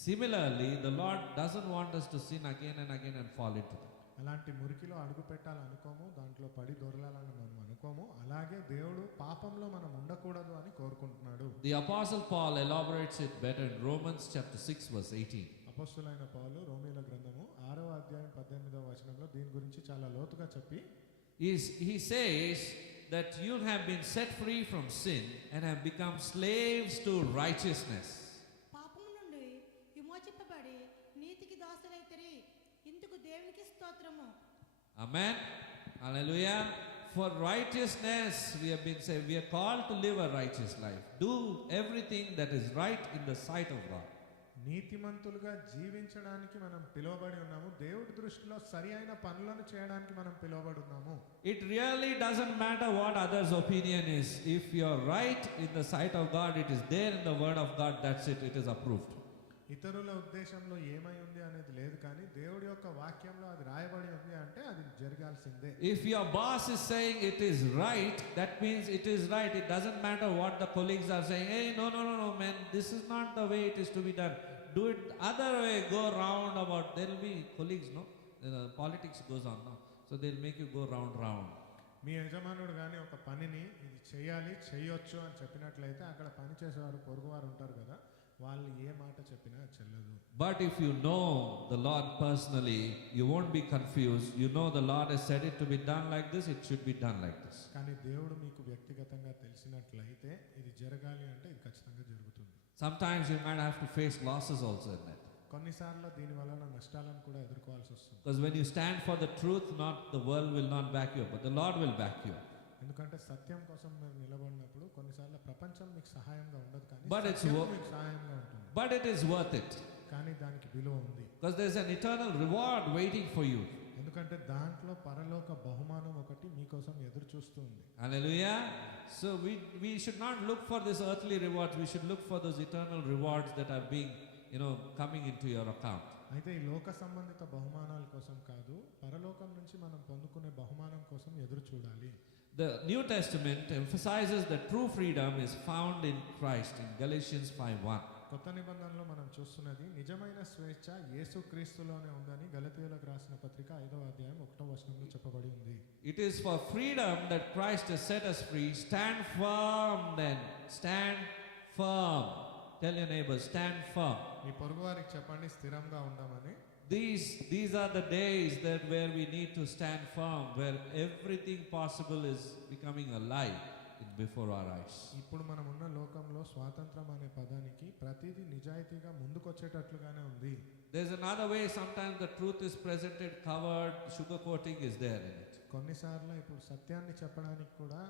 Similarly, the Lord doesn't want us to sin again and again and fall into it. అలాంటి మురికిలో అడుగు పెట్టాలనుకోము, దాంట్లో పడి దొరలాలని మనం అనుకోము. అలాగే దేవుడు పాపంలో మనం ఉండకూడదు అని కోరుకుంటున్నాడు. The Apostle Paul elaborates it better in Romans chapter 6 verse 18. అపొస్తలుడైన పౌలు రోమీయుల గ్రంథము 6వ అధ్యాయం 18వ వచనంలో దీని గురించి చాలా లోతుగా చెప్పి he says that you have been set free from sin and have become slaves to righteousness. పాపము నుండి విమోచింపబడి నీతికి దాసులైతిరి. ఇందుకు దేవునికి స్తోత్రము. Amen. Hallelujah. For righteousness, we have been saved. We are called to live a righteous life. Do everything that is right in the sight of God. నీతిమంతులుగా జీవించడానికి మనం పిలువబడి ఉన్నాము. దేవుడి దృష్టిలో సరి అయిన పనులను చేయడానికి మనం పిలువబడి ఉన్నాము. It really doesn't matter what others' opinion is. If you are right in the sight of God, it is there in the word of God. That's it. It is approved. ఇతరుల ఉద్దేశంలో ఏమై ఉంది అనేది లేదు, కానీ దేవుడి యొక్క వాక్యంలో అది రాయబడి ఉంది అంటే అది జరగాల్సిందే. If your boss is saying it is right, that means it is right. It doesn't matter what the colleagues are saying. Hey, no, man, this is not the way it is to be done. Do it other way. Go round about. There will be colleagues, no? Politics goes on, no? So they'll make you go round. మీ యజమానుడు కానీ ఒక పనిని ఇది చేయాలి చేయొచ్చు అని చెప్పినట్లయితే అక్కడ పని చేసేవారు పొరుగువారు ఉంటారు కదా, వాళ్ళు ఏ మాట చెప్పినా చెల్లదు. But if you know the Lord personally, you won't be confused. You know the Lord has said it to be done like this, it should be done like this. కానీ దేవుడు మీకు వ్యక్తిగతంగా తెలిసినట్లయితే ఇది జరగాలి అంటే ఇది ఖచ్చితంగా జరుగుతుంది. Sometimes you might have to face losses also in that. కొన్నిసార్లు దీని వలన నష్టాలను కూడా ఎదుర్కోవాల్సి వస్తుంది. Because when you stand for the truth, not the world will not back you up, but the Lord will back you up. ఎందుకంటే సత్యం కోసం మీరు నిలబడినప్పుడు కొన్నిసార్లు ప్రపంచం మీకు సహాయంగా ఉండదు, కానీ But it's సత్యం wo- మీకు సహాయంగా ఉంటుంది. But it is worth it. కానీ దానికి విలువ ఉంది. Because there is an eternal reward waiting for you. ఎందుకంటే దాంట్లో పరలోక బహుమానం ఒకటి మీకోసం ఎదురు చూస్తుంది. Hallelujah. So we should not look for this earthly rewards. We should look for those eternal rewards that are being, coming into your account. అయితే ఈ లోక సంబంధిత బహుమానాల కోసం కాదు, పరలోకం నుంచి మనం పొందుకునే బహుమానం కోసం ఎదురు చూడాలి. The New Testament emphasizes that true freedom is found in Christ in Galatians 5:1. కొత్త నిబంధనలో మనం చూస్తున్నది నిజమైన స్వేచ్ఛ యేసుక్రీస్తులోనే ఉందని గలతీయులకు రాసిన పత్రిక 5వ అధ్యాయం 1వ వచనంలో చెప్పబడి ఉంది. It is for freedom that Christ has set us free. Stand firm then. Stand firm. Tell your neighbor, stand firm. మీ పొరుగువారికి చెప్పండి స్థిరంగా ఉండమని. These are the days that where we need to stand firm, where everything possible is becoming a lie before our eyes. ఇప్పుడు మనం ఉన్న లోకంలో స్వాతంత్రం అనే పదానికి ప్రతిదీ నిజాయితీగా ముందుకొచ్చేటట్లుగానే ఉంది. There's another way sometimes the truth is presented covered, sugarcoating is there in it. కొన్నిసార్లు ఇప్పుడు సత్యాన్ని చెప్పడానికి కూడా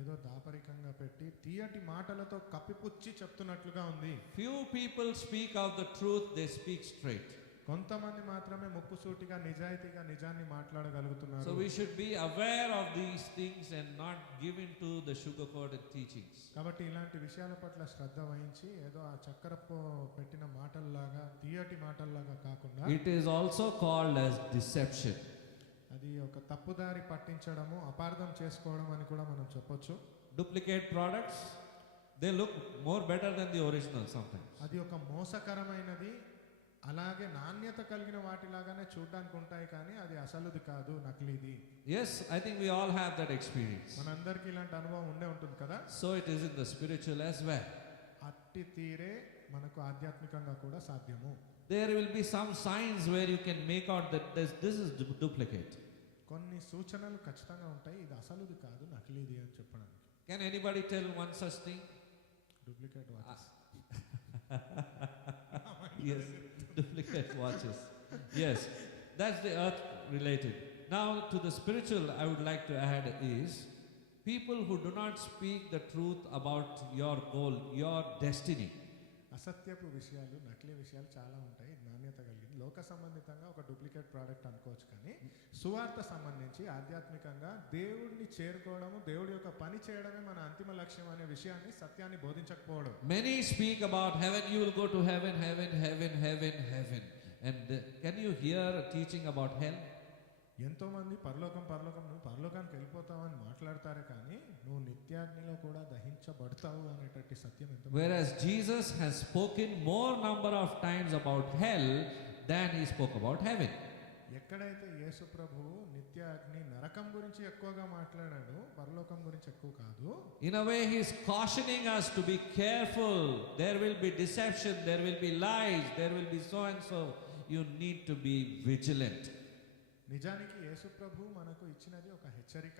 ఏదో దాపరికంగా పెట్టి తీయటి మాటలతో కప్పిపుచ్చి చెప్తున్నట్లుగా ఉంది. Few people speak of the truth, they speak straight. కొంతమంది మాత్రమే ముక్కుసూటిగా నిజాయితీగా నిజాన్ని మాట్లాడగలుగుతున్నారు. So we should be aware of these things and not give in to the sugar-coated teachings. కాబట్టి ఇలాంటి విషయాల పట్ల శ్రద్ధ వహించి ఏదో ఆ చక్కెర పెట్టిన మాటల్లాగా తీయటి మాటల్లాగా కాకుండా, It is also called as deception. అది ఒక తప్పుదారి పట్టించడము, అపార్థం చేసుకోవడం అని కూడా మనం చెప్పొచ్చు. Duplicate products, they look more better than the original sometimes. అది ఒక మోసకరమైనది, అలాగే నాణ్యత కలిగిన వాటిలాగానే చూడడానికి ఉంటాయి, కానీ అది అసలుది కాదు, నకిలీది. Yes, I think we all have that experience. మనందరికీ ఇలాంటి అనుభవం ఉండే ఉంటుంది కదా. So it is in the spiritual as well. అట్టి తీరే మనకు ఆధ్యాత్మికంగా కూడా సాధ్యము. There will be some signs where you can make out that this is duplicate. కొన్ని సూచనలు ఖచ్చితంగా ఉంటాయి, ఇది అసలుది కాదు, నకిలీది అని చెప్పడానికి. Can anybody tell one such thing? Duplicate watches. Yes, duplicate watches. Yes, that's the earth related. Now to the spiritual I would like to add is people who do not speak the truth about your goal, your destiny. అసత్యపు విషయాలు, నకిలీ విషయాలు చాలా ఉంటాయి. నాణ్యత కలిగింది లోక సంబంధితంగా ఒక డూప్లికేట్ ప్రోడక్ట్ అనుకోవచ్చు, కానీ సువార్త సంబంధించి ఆధ్యాత్మికంగా దేవుడిని చేరుకోవడము, దేవుడి యొక్క పని చేయడమే మన అంతిమ లక్ష్యం అనే విషయాన్ని, సత్యాన్ని బోధించకపోవడం. Many speak about heaven, you will go to heaven. And can you hear a teaching about hell? ఎంతో మంది పరలోకం నువ్వు పరలోకానికి వెళ్ళిపోతావని మాట్లాడతారే, కానీ నువ్వు నిత్యాగ్నిలో కూడా దహించబడతావు అనేటటువంటి సత్యం ఎంతో. Whereas Jesus has spoken more number of times about hell than he spoke about heaven. ఎక్కడైతే యేసు ప్రభువు నిత్య అగ్ని నరకం గురించి ఎక్కువగా మాట్లాడాడు, పరలోకం గురించి ఎక్కువ కాదు. In a way he is cautioning us to be careful. There will be deception, there will be lies, there will be so and so. You need to be vigilant. నిజానికి యేసు ప్రభు మనకు ఇచ్చినది ఒక హెచ్చరిక.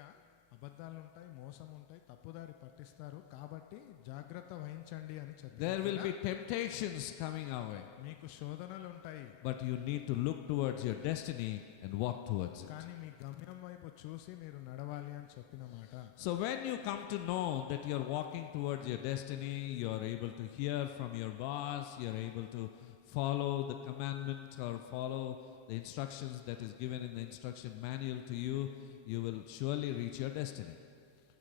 అబద్ధాలు ఉంటాయి, మోసం ఉంటాయి, తప్పుదారి పట్టిస్తారు, కాబట్టి జాగ్రత్త వహించండి అని చెప్పారు. There will be temptations coming our way. మీకు శోధనలు ఉంటాయి, But you need to look towards your destiny and walk towards it. కానీ మీ గమ్యం వైపు చూసి మీరు నడవాలి అని చెప్పిన మాట. So when you come to know that you are walking towards your destiny, you are able to hear from your boss, you are able to follow the commandment or follow the instructions that is given in the instruction manual to you, you will surely reach your destiny.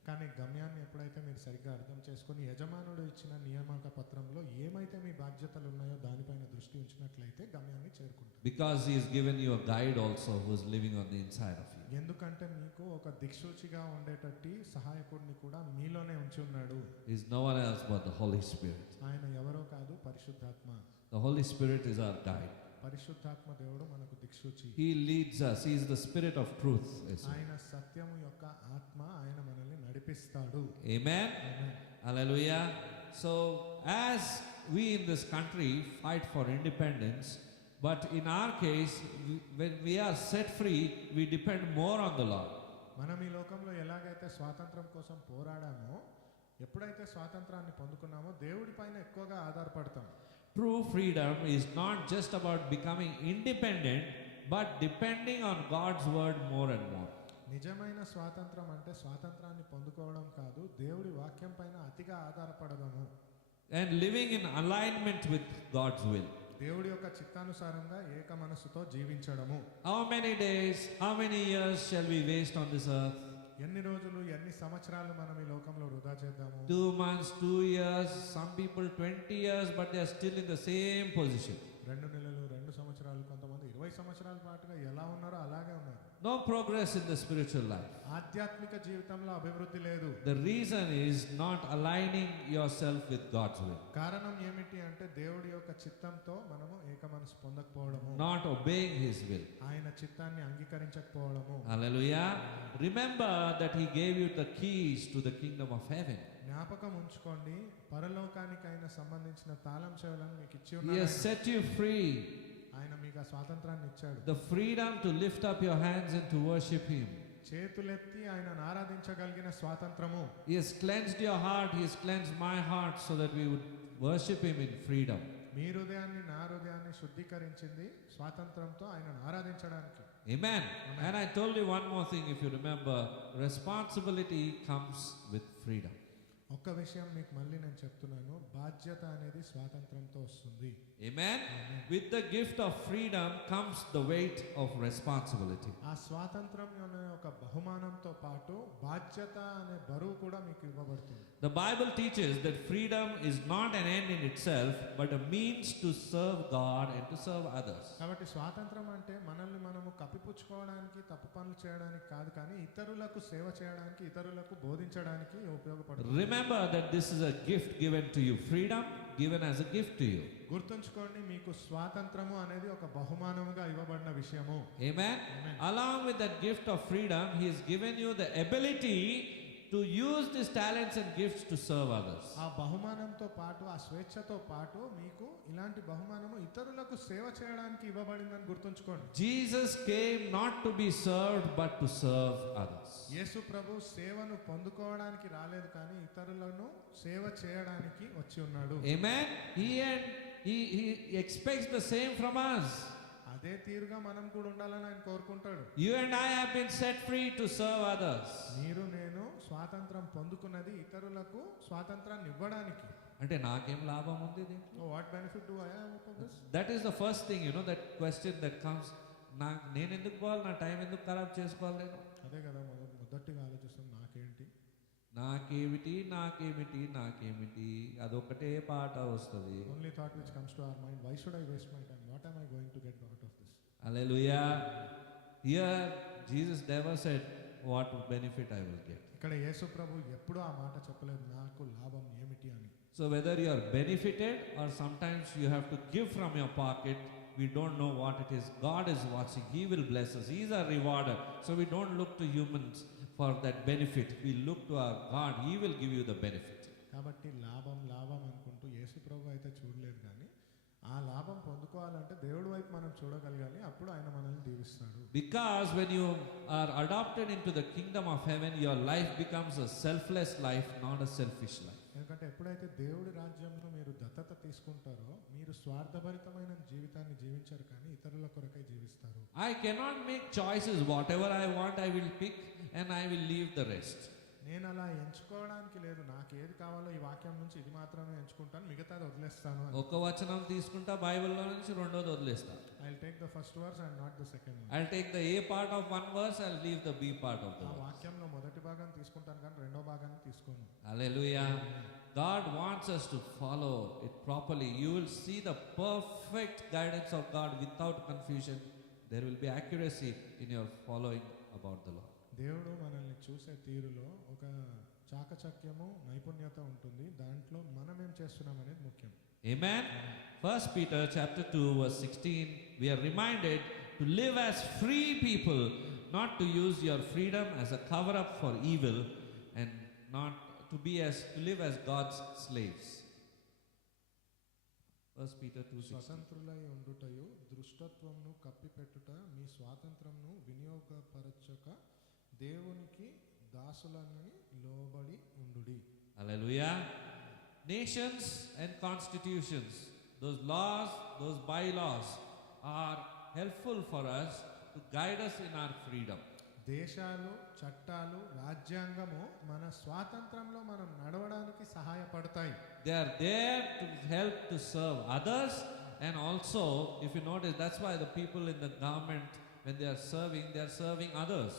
కానీ గమ్యాన్ని ఎప్పుడైతే మీరు సరిగ్గా అర్థం చేసుకొని యజమానుడు ఇచ్చిన నియామక పత్రంలో ఏమైతే మీ బాధ్యతలు ఉన్నాయో దానిపైన దృష్టి ఉంచినట్లయితే గమ్యాన్ని చేరుకుంటారు. Because he has given you a guide also who is living on the inside of you. ఎందుకంటే మీకు ఒక దిక్సూచిగా ఉండేటట్టి సహాయకుడిని కూడా మీలోనే ఉంచి ఉన్నాడు. He is no one else but the Holy Spirit. ఆయన ఎవరో కాదు, పరిశుద్ధాత్మ. The Holy Spirit is our guide. పరిశుద్ధాత్మ దేవుడు మనకు దిక్సూచి. He leads us. He is the Spirit of truth. ఆయన సత్యము యొక్క ఆత్మ, ఆయన మనల్ని నడిపిస్తాడు. Amen. Amen. Hallelujah. So as we in this country fight for independence, but in our case, when we are set free, we depend more on the Lord. మనం ఈ లోకంలో ఎలాగైతే స్వాతంత్రం కోసం పోరాడామో, ఎప్పుడైతే స్వాతంత్రాన్ని పొందుకున్నామో దేవుడి పైన ఎక్కువగా ఆధారపడతాం. True freedom is not just about becoming independent, but depending on God's word more and more. నిజమైన స్వాతంత్రం అంటే స్వాతంత్రాన్ని పొందుకోవడం కాదు, దేవుడి వాక్యం పైన అతిగా ఆధారపడడము. And living in alignment with God's will. దేవుడి యొక్క చిత్తానుసారంగా ఏక మనస్సుతో జీవించడము. How many days, how many years shall we waste on this earth? ఎన్ని రోజులు, ఎన్ని సంవత్సరాలు మనం ఈ లోకంలో వృధా చేద్దాము? 2 months, 2 years, some people 20 years, but they are still in the same position. 2 నెలలు, 2 సంవత్సరాలు, కొంతమంది 20 సంవత్సరాల పాటుగా ఎలా ఉన్నారో అలాగే ఉన్నారు. No progress in the spiritual life. ఆధ్యాత్మిక జీవితంలో అభివృద్ధి లేదు. The reason is not aligning yourself with God's will, కారణం ఏమిటి అంటే దేవుడి యొక్క చిత్తంతో మనము ఏక మనసు పొందకపోవడము, not obeying His will. ఆయన చిత్తాన్ని అంగీకరించకపోవడము. Hallelujah. Remember that He gave you the keys to the kingdom of heaven. జ్ఞాపకం ఉంచుకోండి, పరలోకానికైనా సంబంధించిన తాళం చెవులను మీకు ఇచ్చి He ఉన్నాడు. has set you free. ఆయన మీకు ఆ స్వాతంత్రాన్ని ఇచ్చాడు. The freedom to lift up your hands and to worship Him. చేతులెత్తి ఆయనను ఆరాధించగలిగిన స్వాతంత్రము. He has cleansed your heart. He has cleansed my heart so that we would worship Him in freedom. మీ హృదయాన్ని, నా హృదయాన్ని శుద్ధీకరించింది స్వాతంత్రంతో ఆయనను ఆరాధించడానికి. Amen. And I told you one more thing, if you remember, responsibility comes with freedom. ఒక్క విషయం మీకు మళ్ళీ నేను చెప్తున్నాను, బాధ్యత అనేది స్వాతంత్రంతో వస్తుంది. Amen. With the gift of freedom comes the weight of responsibility. ఆ స్వాతంత్రం అనే ఒక బహుమానంతో పాటు బాధ్యత అనే బరువు కూడా మీకు ఇవ్వబడుతుంది. The Bible teaches that freedom is not an end in itself, but a means to serve God and to serve others. కాబట్టి స్వాతంత్రం అంటే మనల్ని మనము కప్పిపుచ్చుకోవడానికి, తప్పు పనులు చేయడానికి కాదు, కానీ ఇతరులకు సేవ చేయడానికి, ఇతరులకు బోధించడానికి ఉపయోగపడుతుంది. Remember that this is a gift given to you. Freedom given as a gift to you. గుర్తుంచుకోండి, మీకు స్వాతంత్రము అనేది ఒక బహుమానముగా ఇవ్వబడిన విషయము. Amen. Along with that gift of freedom, He has given you the ability to use these talents and gifts to serve others. ఆ బహుమానంతో పాటు, ఆ స్వేచ్ఛతో పాటు మీకు ఇలాంటి బహుమానము ఇతరులకు సేవ చేయడానికి ఇవ్వబడిందని గుర్తుంచుకోండి. Jesus came not to be served but to serve others. యేసు ప్రభు సేవను పొందుకోవడానికి రాలేదు, కానీ ఇతరులను సేవ చేయడానికి వచ్చి ఉన్నాడు. Amen. He expects the same from us. అదే తీరుగా మనం కూడా ఉండాలని ఆయన కోరుకుంటాడు. You and I have been set free to serve others. మీరు, నేను స్వాతంత్రం పొందుకున్నది ఇతరులకు స్వాతంత్రాన్ని ఇవ్వడానికి. అంటే నాకేం లాభం ఉంది దీంట్లో? What benefit do I have from this? That is the first thing, that question that comes. నేను ఎందుకు పోవాలి, నా టైం ఎందుకు ఖరాబ్ చేసుకోవాలి నేను? అదే కదా మొదటిగా ఆలోచిస్తాం, నాకేంటి, నాకేమిటి అదొకటే పాట వస్తుంది. Only thought which comes to our mind, why should I waste my time, what am I going to get out of this? Hallelujah. Here Jesus never said what benefit I will get. ఇక్కడ యేసు ప్రభు ఎప్పుడూ ఆ మాట చెప్పలేదు, నాకు లాభం ఏమిటి అని. So whether you are benefited or sometimes you have to give from your pocket, we don't know what it is. God is watching. He will bless us. He is our rewarder. So we don't look to humans for that benefit. We look to our God. He will give you the benefit. కాబట్టి లాభం అనుకుంటూ యేసు ప్రభు అయితే చూడలేదు, కానీ ఆ లాభం పొందుకోవాలంటే దేవుడి వైపు మనం చూడగలగాలి, అప్పుడు ఆయన మనల్ని దీవిస్తాడు. Because when you are adopted into the kingdom of heaven, your life becomes a selfless life, not a selfish life. ఎందుకంటే ఎప్పుడైతే దేవుడి రాజ్యంలో మీరు దత్తత తీసుకుంటారో మీరు స్వార్థభరితమైన జీవితాన్ని జీవించరు కానీ ఇతరుల కొరకై జీవిస్తారు. I cannot make choices. Whatever I want, I will pick and I will leave the rest. నేను అలా ఎంచుకోవడానికి లేదు. నాకు ఏది కావాలో ఈ వాక్యం నుంచి ఇది మాత్రమే ఎంచుకుంటాను, మిగతాది వదిలేస్తాను. ఒక వచనం తీసుకుంటా బైబిల్లో నుంచి రెండోది వదిలేస్తా. I will take the first verse and not the second one. I'll take the A part of one verse, I'll leave the B part of the ఆ verse. వాక్యంలో మొదటి భాగాన్ని తీసుకుంటాను కానీ రెండో భాగాన్ని తీసుకోను. Hallelujah. God wants us to follow it properly. You will see the perfect guidance of God without confusion. There will be accuracy in your following about the Lord. దేవుడు మనల్ని చూసే తీరులో ఒక చాకచక్యము నైపుణ్యత ఉంటుంది. దాంట్లో మనం ఏం చేస్తున్నాం అనేది ముఖ్యం. Amen. 1 Peter chapter 2 verse 16, we are reminded to live as free people, not to use your freedom as a cover up for evil, and not to live as God's slaves. 1 Peter 2:16. స్వతంత్రులై ఉండుటయు దృష్టత్వమును కప్పిపెట్టుట మీ స్వాతంత్రమును వినియోగపరచక దేవునికి దాసులని లోబడి ఉండుడి. Hallelujah. Nations and constitutions, those laws, those bylaws are helpful for us to guide us in our freedom. దేశాలు, చట్టాలు, రాజ్యాంగము మన స్వాతంత్రంలో మనం నడవడానికి సహాయపడతాయి. They are there to help to serve others, and also, if you notice, that's why the people in the government, when they are serving others.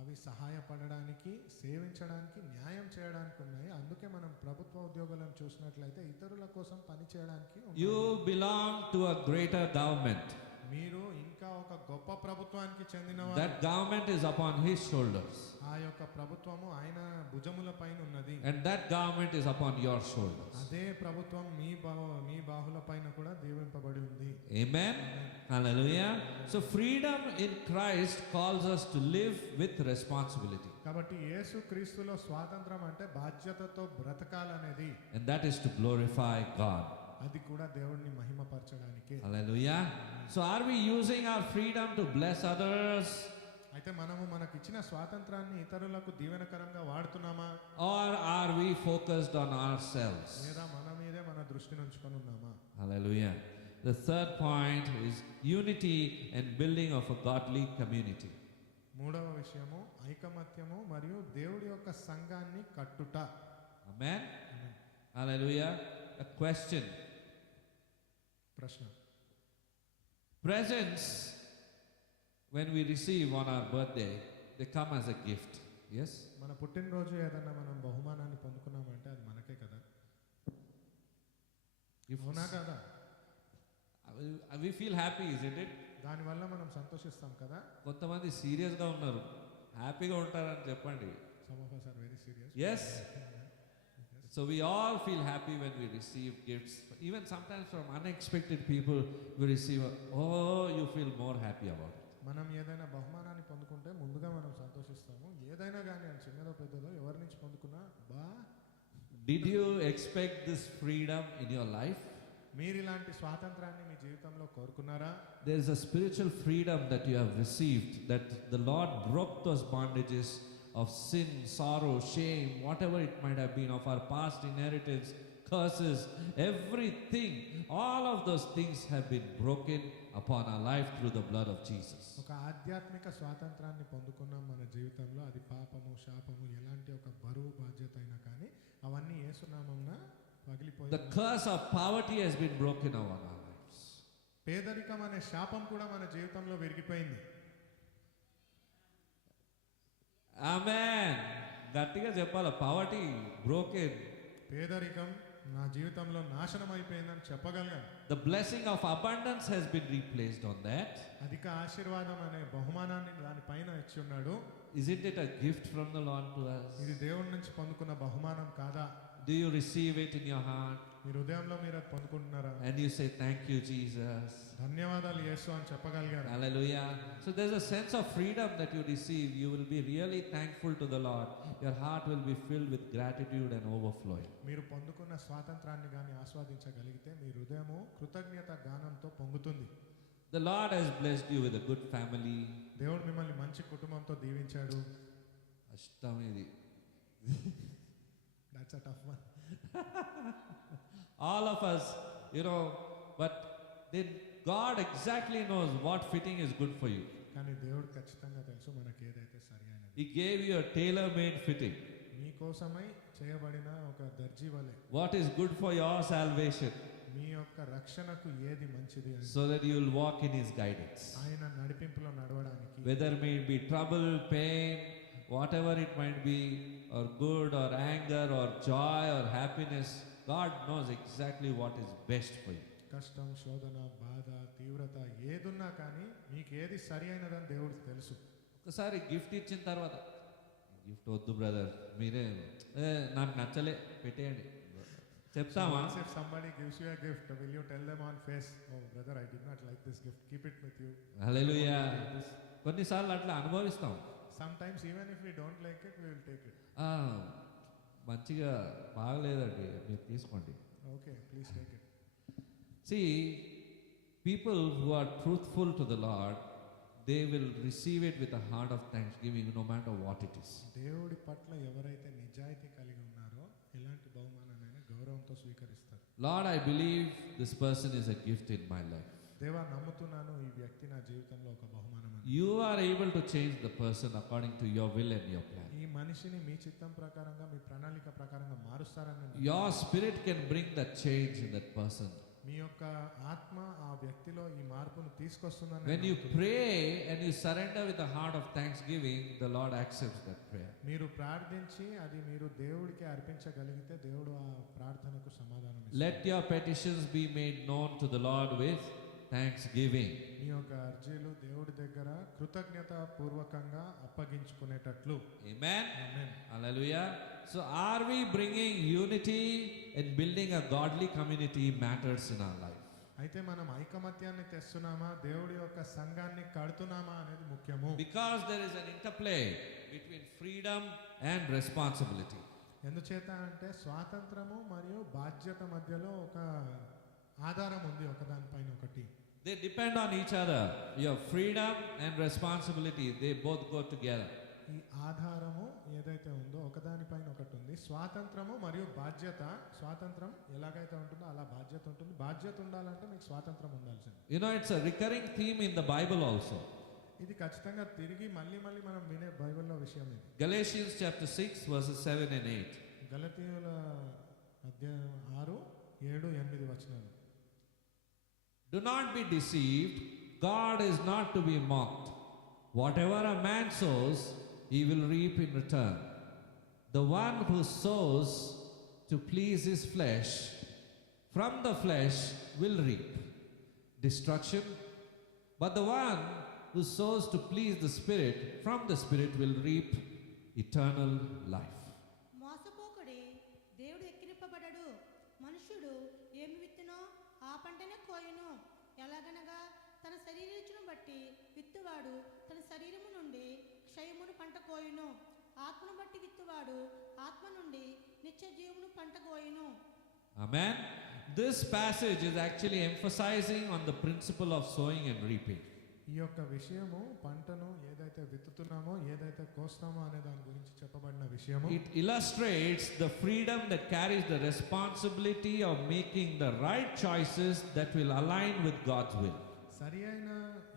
అవి సహాయపడడానికి, సేవించడానికి, న్యాయం చేయడానికి ఉన్నాయి. అందుకే మనం ప్రభుత్వ ఉద్యోగులను చూసినట్లయితే ఇతరుల కోసం పని చేయడానికి ఉన్నాయి. You belong to a greater government. మీరు ఇంకా ఒక గొప్ప ప్రభుత్వానికి చెందినవారు. That government is upon his shoulders, ఆ యొక్క ప్రభుత్వము ఆయన భుజముల పైన ఉన్నది. and that government is upon your shoulders. అదే ప్రభుత్వం మీ బాహుల పైన కూడా దీవింపబడి ఉంది. Amen. Hallelujah. So freedom in Christ calls us to live with responsibility, కాబట్టి యేసు క్రీస్తులో స్వాతంత్రం అంటే బాధ్యతతో బ్రతకాలనేది. and that is to glorify God. అది కూడా దేవుడిని మహిమపరచడానికే. Hallelujah. So are we using our freedom to bless others, అయితే మనము మనకిచ్చిన స్వాతంత్రాన్ని ఇతరులకు దీవెనకరంగా వాడుతున్నామా, or are we focused on ourselves? లేదా మన మీదే మన దృష్టిని ఉంచుకొని ఉన్నామా? Hallelujah. The third point is unity and building of a godly community. మూడవ విషయము ఐకమత్యము మరియు దేవుడి యొక్క సంఘాన్ని కట్టుట. Amen. Hallelujah. A question. ప్రశ్న. Presents, when we receive on our birthday, they come as a gift. Yes? మన పుట్టినరోజు ఏదన్నా మనం బహుమానాన్ని పొందుకున్నామంటే అది మనకే కదా. అవునా కదా? We feel happy, isn't it? దానివల్ల మనం సంతోషిస్తాం కదా. కొంతమంది సీరియస్గా ఉన్నారు, హ్యాపీగా ఉంటారని చెప్పండి. Some of us are very serious. Yes? So we all feel happy when we receive gifts. Even sometimes from unexpected people we receive, oh, you feel more happy about it. మనం ఏదైనా బహుమానాన్ని పొందుకుంటే ముందుగా మనం సంతోషిస్తాము. ఏదైనా కానీ అది చిన్నదో పెద్దదో ఎవరి నుంచి పొందుకున్నా Did you expect this freedom in your life? మీరు ఇలాంటి స్వాతంత్రాన్ని మీ జీవితంలో కోరుకున్నారా? There is a spiritual freedom that you have received, that the Lord broke those bondages of sin, sorrow, shame, whatever it might have been, of our past inheritance, curses, everything. All of those things have been broken upon our life through the blood of Jesus. ఒక ఆధ్యాత్మిక స్వాతంత్రాన్ని పొందుకున్నాం మన జీవితంలో. అది పాపము, శాపము, ఎలాంటి ఒక బరువు బాధ్యత అయినా కానీ అవన్నీ యేసు నామమున పగిలిపోయాయి. The curse of poverty has been broken over our lives. పేదరికం అనే శాపం కూడా మన జీవితంలో విరిగిపోయింది. Amen. గట్టిగా చెప్పాలి, poverty broken. పేదరికం నా జీవితంలో నాశనం అయిపోయిందని చెప్పగలిగాను. The blessing of abundance has been replaced on that. అధిక ఆశీర్వాదం అనే బహుమానాన్ని దానిపైన ఇచ్చి ఉన్నాడు. Isn't it a gift from the Lord to us? ఇది దేవుడి నుంచి పొందుకున్న బహుమానం కాదా? Do you receive it in your heart? మీ హృదయంలో మీరు అది పొందుకుంటున్నారా? And you say, thank you, Jesus. ధన్యవాదాలు యేసు అని చెప్పగలిగారు. Hallelujah. So there's a sense of freedom that you receive. You will be really thankful to the Lord. Your heart will be filled with gratitude and overflowing. మీరు పొందుకున్న స్వాతంత్రాన్ని కానీ ఆస్వాదించగలిగితే మీ హృదయము కృతజ్ఞత గానంతో పొంగుతుంది. The Lord has blessed you with a good family. దేవుడు మిమ్మల్ని మంచి కుటుంబంతో దీవించాడు. అష్టమిది. That's That's a tough one. All of us, but then God exactly knows what fitting is good for you. కానీ దేవుడు ఖచ్చితంగా తెలుసు మనకి ఏదైతే సరి అయినది. He gave you a tailor-made fitting. మీకోసమై చేయబడిన ఒక దర్జీ వలె What is good for your salvation, మీ యొక్క రక్షణకు ఏది మంచిది అని so that you will walk in His guidance. ఆయన నడిపింపులో నడవడానికి Whether may it be trouble, pain, whatever it might be, or good or anger or joy or happiness, God knows exactly what is best for you. కష్టం, శోధన, బాధ, తీవ్రత ఏదున్నా కానీ మీకు ఏది సరి అయినదని దేవుడికి తెలుసు. ఒకసారి గిఫ్ట్ ఇచ్చిన తర్వాత గిఫ్ట్ వద్దు బ్రదర్, మీరే నాకు నచ్చలే పెట్టేయండి చెప్తామా? Once if somebody gives you a gift, will you tell them on face, oh brother, I did not like this gift, keep it with you? హల్లెలూయా. కొన్నిసార్లు అట్లా అనుభవిస్తాం. Sometimes even if we don't like it, we will take it. మంచిగా బాగలేదండి, మీరు తీసుకోండి. Okay, please take it. See, people who are truthful to the Lord, they will receive it with a heart of thanksgiving no matter what it is. దేవుడి పట్ల ఎవరైతే నిజాయితీ కలిగి ఉన్నారో ఇలాంటి బహుమానాన్ని గౌరవంతో స్వీకరిస్తారు. Lord, I believe this person is a gift in my life. దేవా, నమ్ముతున్నాను ఈ వ్యక్తి నా జీవితంలో ఒక బహుమానం అని. You are able to change the person according to your will and your plan. ఈ మనిషిని మీ చిత్తం ప్రకారంగా, మీ ప్రణాళిక ప్రకారంగా మారుస్తారని Your spirit can bring that change in that person. మీ యొక్క ఆత్మ ఆ వ్యక్తిలో ఈ మార్పును తీసుకొస్తుందని When you pray and you surrender with a heart of thanksgiving, the Lord accepts that prayer. మీరు ప్రార్థించి అది మీరు దేవుడికి అర్పించగలిగితే దేవుడు ఆ ప్రార్థనకు సమాధానం ఇస్తాడు. Let your petitions be made known to the Lord with thanksgiving. మీ యొక్క అర్జీలు దేవుడి దగ్గర కృతజ్ఞత పూర్వకంగా అప్పగించుకునేటట్లు. Amen. Amen. Hallelujah. So are we bringing unity and building a godly community matters in our life? అయితే మనం ఐకమత్యాన్ని తెస్తున్నామా, దేవుడి యొక్క సంఘాన్ని కడుతున్నామా అనేది ముఖ్యము. Because there is an interplay between freedom and responsibility. ఎందుచేత అంటే స్వాతంత్రము మరియు బాధ్యత మధ్యలో ఒక ఆధారం ఉంది, ఒకదానిపైన ఒకటి. They depend on each other. Your freedom and responsibility, they both go together. ఈ ఆధారము ఏదైతే ఉందో ఒకదానిపైన ఒకటి ఉంది. స్వాతంత్రము మరియు బాధ్యత. స్వాతంత్రం ఎలాగైతే ఉంటుందో అలా బాధ్యత ఉంటుంది. బాధ్యత ఉండాలంటే మీకు స్వాతంత్రం ఉండాల్సింది. It's a recurring theme in the Bible also. ఇది ఖచ్చితంగా తిరిగి మళ్ళీ మనం వినే బైబిల్లో విషయం ఇది. Galatians chapter 6 verses 7 and 8. గలతీయుల అధ్యాయం 6, 7, 8 వచనాలు. Do not be deceived. God is not to be mocked. Whatever a man sows, he will reap in return. The one who sows to please his flesh, from the flesh will reap destruction. But the one who sows to please the Spirit, from the Spirit will reap eternal life. మోసపోకుడి, దేవుడు ఎక్కిరింపబడడు. మనుష్యుడు ఏమి విత్తునో ఆ పంటనే కోయును. ఎలాగనగా తన శరీరరుచును బట్టి విత్తువాడు తన శరీరము నుండి క్షయమును పంట కోయును. ఆత్మను బట్టి విత్తువాడు ఆత్మ నుండి నిత్య జీవమును పంట కోయును. Amen. This passage is actually emphasizing on the principle of sowing and reaping. ఈ యొక్క విషయము పంటను ఏదైతే విత్తుతున్నామో, ఏదైతే కోస్తామో అనే దాని గురించి చెప్పబడిన విషయము. It illustrates the freedom that carries the responsibility of making the right choices that will align with God's will. సరి అయిన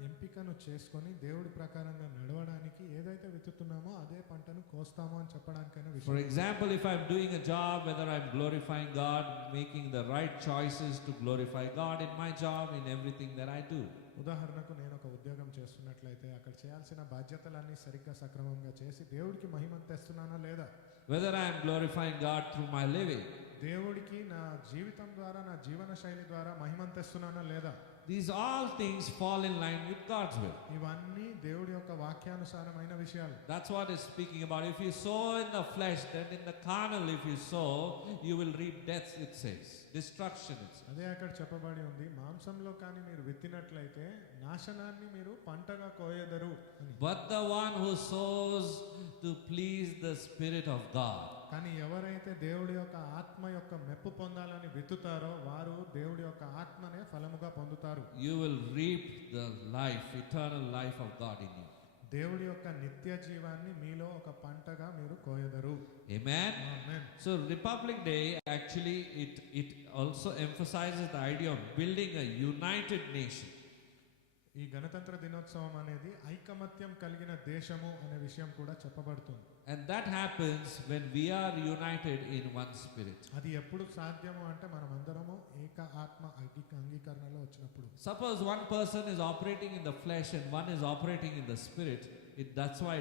ఎంపికను చేసుకొని దేవుడి ప్రకారంగా నడవడానికి ఏదైతే విత్తుతున్నామో అదే పంటను కోస్తామో అని చెప్పడానికైనా For విషయం. example, if I'm doing a job, whether I'm glorifying God, making the right choices to glorify God in my job, in everything that I do. ఉదాహరణకు నేను ఒక ఉద్యోగం చేస్తున్నట్లయితే అక్కడ చేయాల్సిన బాధ్యతలన్నీ సరిగ్గా సక్రమంగా చేసి దేవుడికి మహిమను తెస్తున్నానా లేదా, Whether I'm glorifying God through my living. దేవుడికి నా జీవితం ద్వారా, నా జీవన శైలి ద్వారా మహిమను తెస్తున్నానా లేదా, These all things fall in line with God's will. ఇవన్నీ దేవుడి యొక్క వాక్యానుసారమైన విషయాలు. That's what it's speaking about. If you sow in the flesh, then in the carnal, if you sow, you will reap death, it says. Destruction, it says. అదే అక్కడ చెప్పబడి ఉంది. మాంసంలో కానీ మీరు విత్తినట్లయితే నాశనాన్ని మీరు పంటగా కోయెదరు అని. But the one who sows to please the Spirit of God. కానీ ఎవరైతే దేవుడి యొక్క ఆత్మ యొక్క మెప్పు పొందాలని విత్తుతారో వారు దేవుడి యొక్క ఆత్మనే ఫలముగా పొందుతారు. You will reap the life, eternal life of God in you. దేవుడి యొక్క నిత్య జీవాన్ని మీలో ఒక పంటగా మీరు కోయెదరు. Amen. Amen. So Republic Day actually it also emphasizes the idea of building a united nation. ఈ గణతంత్ర దినోత్సవం అనేది ఐకమత్యం కలిగిన దేశము అనే విషయం కూడా చెప్పబడుతుంది. And that happens when we are united in one spirit. అది ఎప్పుడు సాధ్యము అంటే మనం అందరము ఏక ఆత్మ అంగీకరణలో వచ్చినప్పుడు. Suppose one person is operating in the flesh and one is operating in the spirit, that's why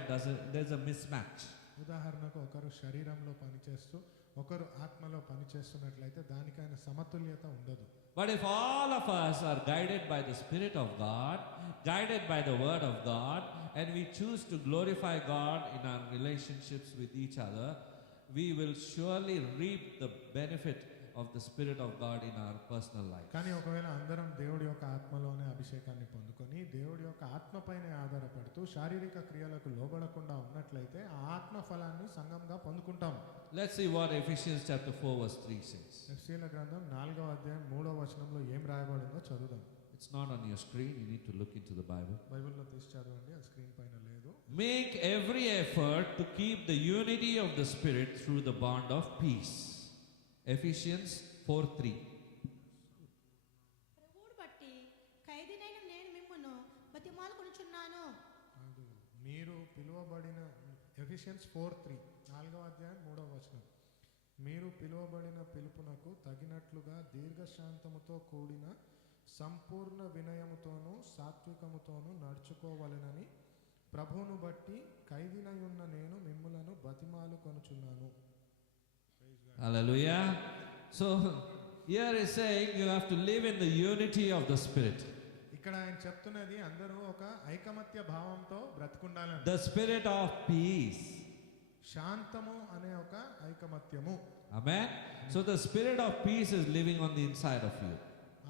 there's a mismatch. ఉదాహరణకు ఒకరు శరీరంలో పనిచేస్తూ ఒకరు ఆత్మలో పనిచేస్తున్నట్లయితే దానికైన సమతుల్యత ఉండదు. But if all of us are guided by the Spirit of God, guided by the Word of God, and we choose to glorify God in our relationships with each other, we will surely reap the benefit of the Spirit of God in our personal life. కానీ ఒకవేళ అందరం దేవుడి యొక్క ఆత్మలోనే అభిషేకాన్ని పొందుకొని దేవుడి యొక్క ఆత్మపైనే ఆధారపడుతూ శారీరక క్రియలకు లోబడకుండా ఉన్నట్లయితే ఆ ఆత్మ ఫలాన్ని సంఘంగా పొందుకుంటాం. Let's see what Ephesians chapter 4 verse 3 says. ఎఫెసీయుల గ్రంథం 4వ అధ్యాయం 3వ వచనంలో ఏం రాయబడిందో చదువుదాం. It's not on your screen, you need to look into the Bible. బైబిల్లో తీసి చదవండి, అది స్క్రీన్ పైన లేదు. Make every effort to keep the unity of the Spirit through the bond of peace. Ephesians 4:3. ప్రభువును బట్టి ఖైదీనైన నేను మిమ్మును బతిమాలుకొనుచున్నాను. కాదు, మీరు పిలువబడిన ఎఫెసియన్స్ 4:3 4వ అధ్యాయం 3వ వచనం. మీరు పిలువబడిన పిలుపునకు తగినట్లుగా దీర్ఘశాంతముతో కూడిన సంపూర్ణ వినయముతోనూ సాత్వికముతోనూ నడుచుకోవలెనని ప్రభువును బట్టి ఖైదీనై ఉన్న నేను మిమ్ములను బతిమాలుకొనుచున్నాను. Hallelujah. So here is saying you have to live in the unity of the Spirit. ఇక్కడ ఆయన చెప్తున్నది అందరూ ఒక ఐకమత్య భావంతో బ్రతుకుండాలని. The spirit of peace. శాంతము అనే ఒక ఐకమత్యము. Amen. So the spirit of peace is living on the inside of you.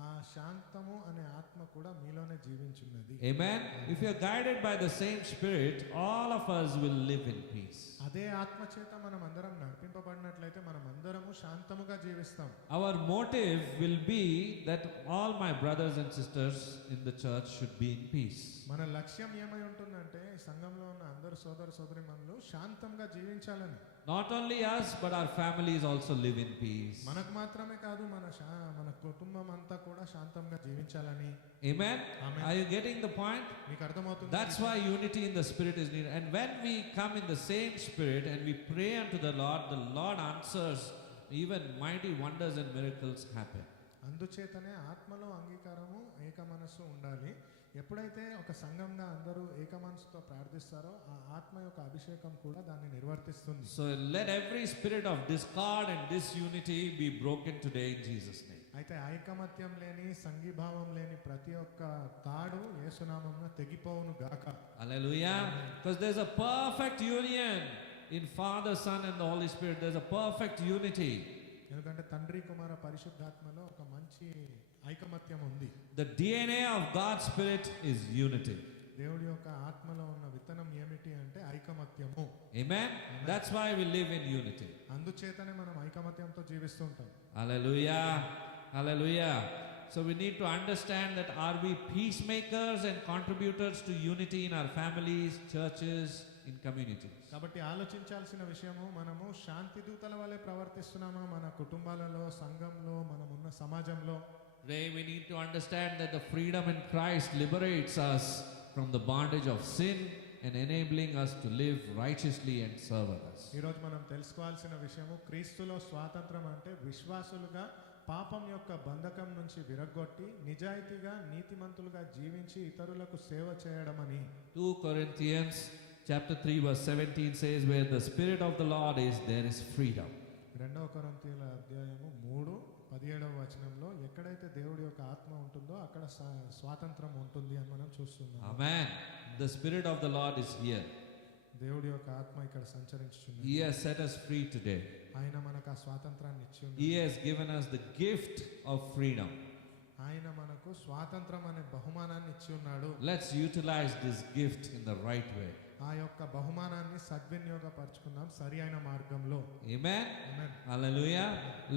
ఆ శాంతము అనే ఆత్మ కూడా మీలోనే జీవించున్నది. Amen. If you are guided by the same spirit, all of us will live in peace. అదే ఆత్మ చేత మనం అందరం నడిపింపబడినట్లయితే మనం అందరము శాంతముగా జీవిస్తాం. Our motive will be that all my brothers and sisters in the church should be in peace. మన లక్ష్యం ఏమై ఉంటుందంటే సంఘంలో ఉన్న అందరు సోదర సోదరీమణులు శాంతంగా జీవించాలని. Not only us, but our families also live in peace. మనకు మాత్రమే కాదు మన కుటుంబం అంతా కూడా శాంతంగా జీవించాలని. Amen. Amen. Are you getting the point? మీకు అర్థమవుతుంది? That's why unity in the spirit is needed. And when we come in the same spirit and we pray unto the Lord answers, even mighty wonders and miracles happen. అందుచేతనే ఆత్మలో అంగీకారము ఏక మనస్సు ఉండాలి. ఎప్పుడైతే ఒక సంఘంగా అందరూ ఏక మనసుతో ప్రార్థిస్తారో ఆ ఆత్మ యొక్క అభిషేకం కూడా దాన్ని నిర్వర్తిస్తుంది. So let every spirit of discord and disunity be broken today in Jesus' name. అయితే ఐకమత్యం లేని సంఘీభావం లేని ప్రతి ఒక్క తాడు యేసునామమున తెగిపోవును గాక. Hallelujah. Because there's a perfect union in Father, Son and the Holy Spirit. There's a perfect unity. ఎందుకంటే తండ్రి కుమార పరిశుద్ధాత్మలో ఒక మంచి ఐకమత్యం ఉంది. The DNA of God's Spirit is unity. దేవుడి యొక్క ఆత్మలో ఉన్న విత్తనం ఏమిటి అంటే ఐకమత్యము. Amen. That's why we live in unity. అందుచేతనే మనం ఐకమత్యంతో జీవిస్తూ ఉంటాం. Hallelujah. Hallelujah. So we need to understand that are we peacemakers and contributors to unity in our families, churches, in communities. కాబట్టి ఆలోచించాల్సిన విషయము మనము శాంతి దూతల వలె ప్రవర్తిస్తున్నామా మన కుటుంబాలలో, సంఘంలో, మనమున్న సమాజంలో. Today we need to understand that the freedom in Christ liberates us from the bondage of sin and enabling us to live righteously and serve others. ఈరోజు మనం తెలుసుకోవాల్సిన విషయము క్రీస్తులో స్వాతంత్రం అంటే విశ్వాసులుగా పాపం యొక్క బంధకం నుంచి విరగ్గొట్టి నిజాయితీగా నీతిమంతులుగా జీవించి ఇతరులకు సేవ చేయడమని. 2 Corinthians chapter 3 verse 17 says where the spirit of the Lord is, there is freedom. 2 కొరింథీయుల అధ్యాయము 3:17వ వచనంలో ఎక్కడైతే దేవుడి యొక్క ఆత్మ ఉంటుందో అక్కడ స్వాతంత్రం ఉంటుంది అని మనం చూస్తున్నాం. Amen. The spirit of the Lord is here. దేవుడి యొక్క ఆత్మ ఇక్కడ సంచరించుచున్నది. He has set us free today. ఆయన మనకు ఆ స్వాతంత్రాన్ని ఇచ్చి ఉన్నాడు. He has given us the gift of freedom. ఆయన మనకు స్వాతంత్రం అనే బహుమానాన్ని ఇచ్చి ఉన్నాడు. Let's utilize this gift in the right way. ఆ ఆ యొక్క బహుమానాన్ని సద్వినియోగపరచుకుందాం సరి అయిన మార్గంలో. Amen. Amen. Hallelujah.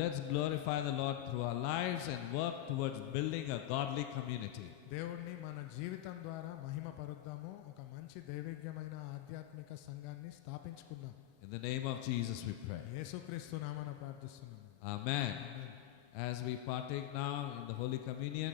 Let's glorify the Lord through our lives and work towards building a godly community. దేవుణ్ణి మన జీవితం ద్వారా మహిమపరుద్దాము, ఒక మంచి దైవికమైన ఆధ్యాత్మిక సంఘాన్ని స్థాపించుకుందాం. In the name of Jesus we pray. యేసుక్రీస్తు నామమున ప్రార్థిస్తున్నాము. Amen. As we partake now in the Holy Communion,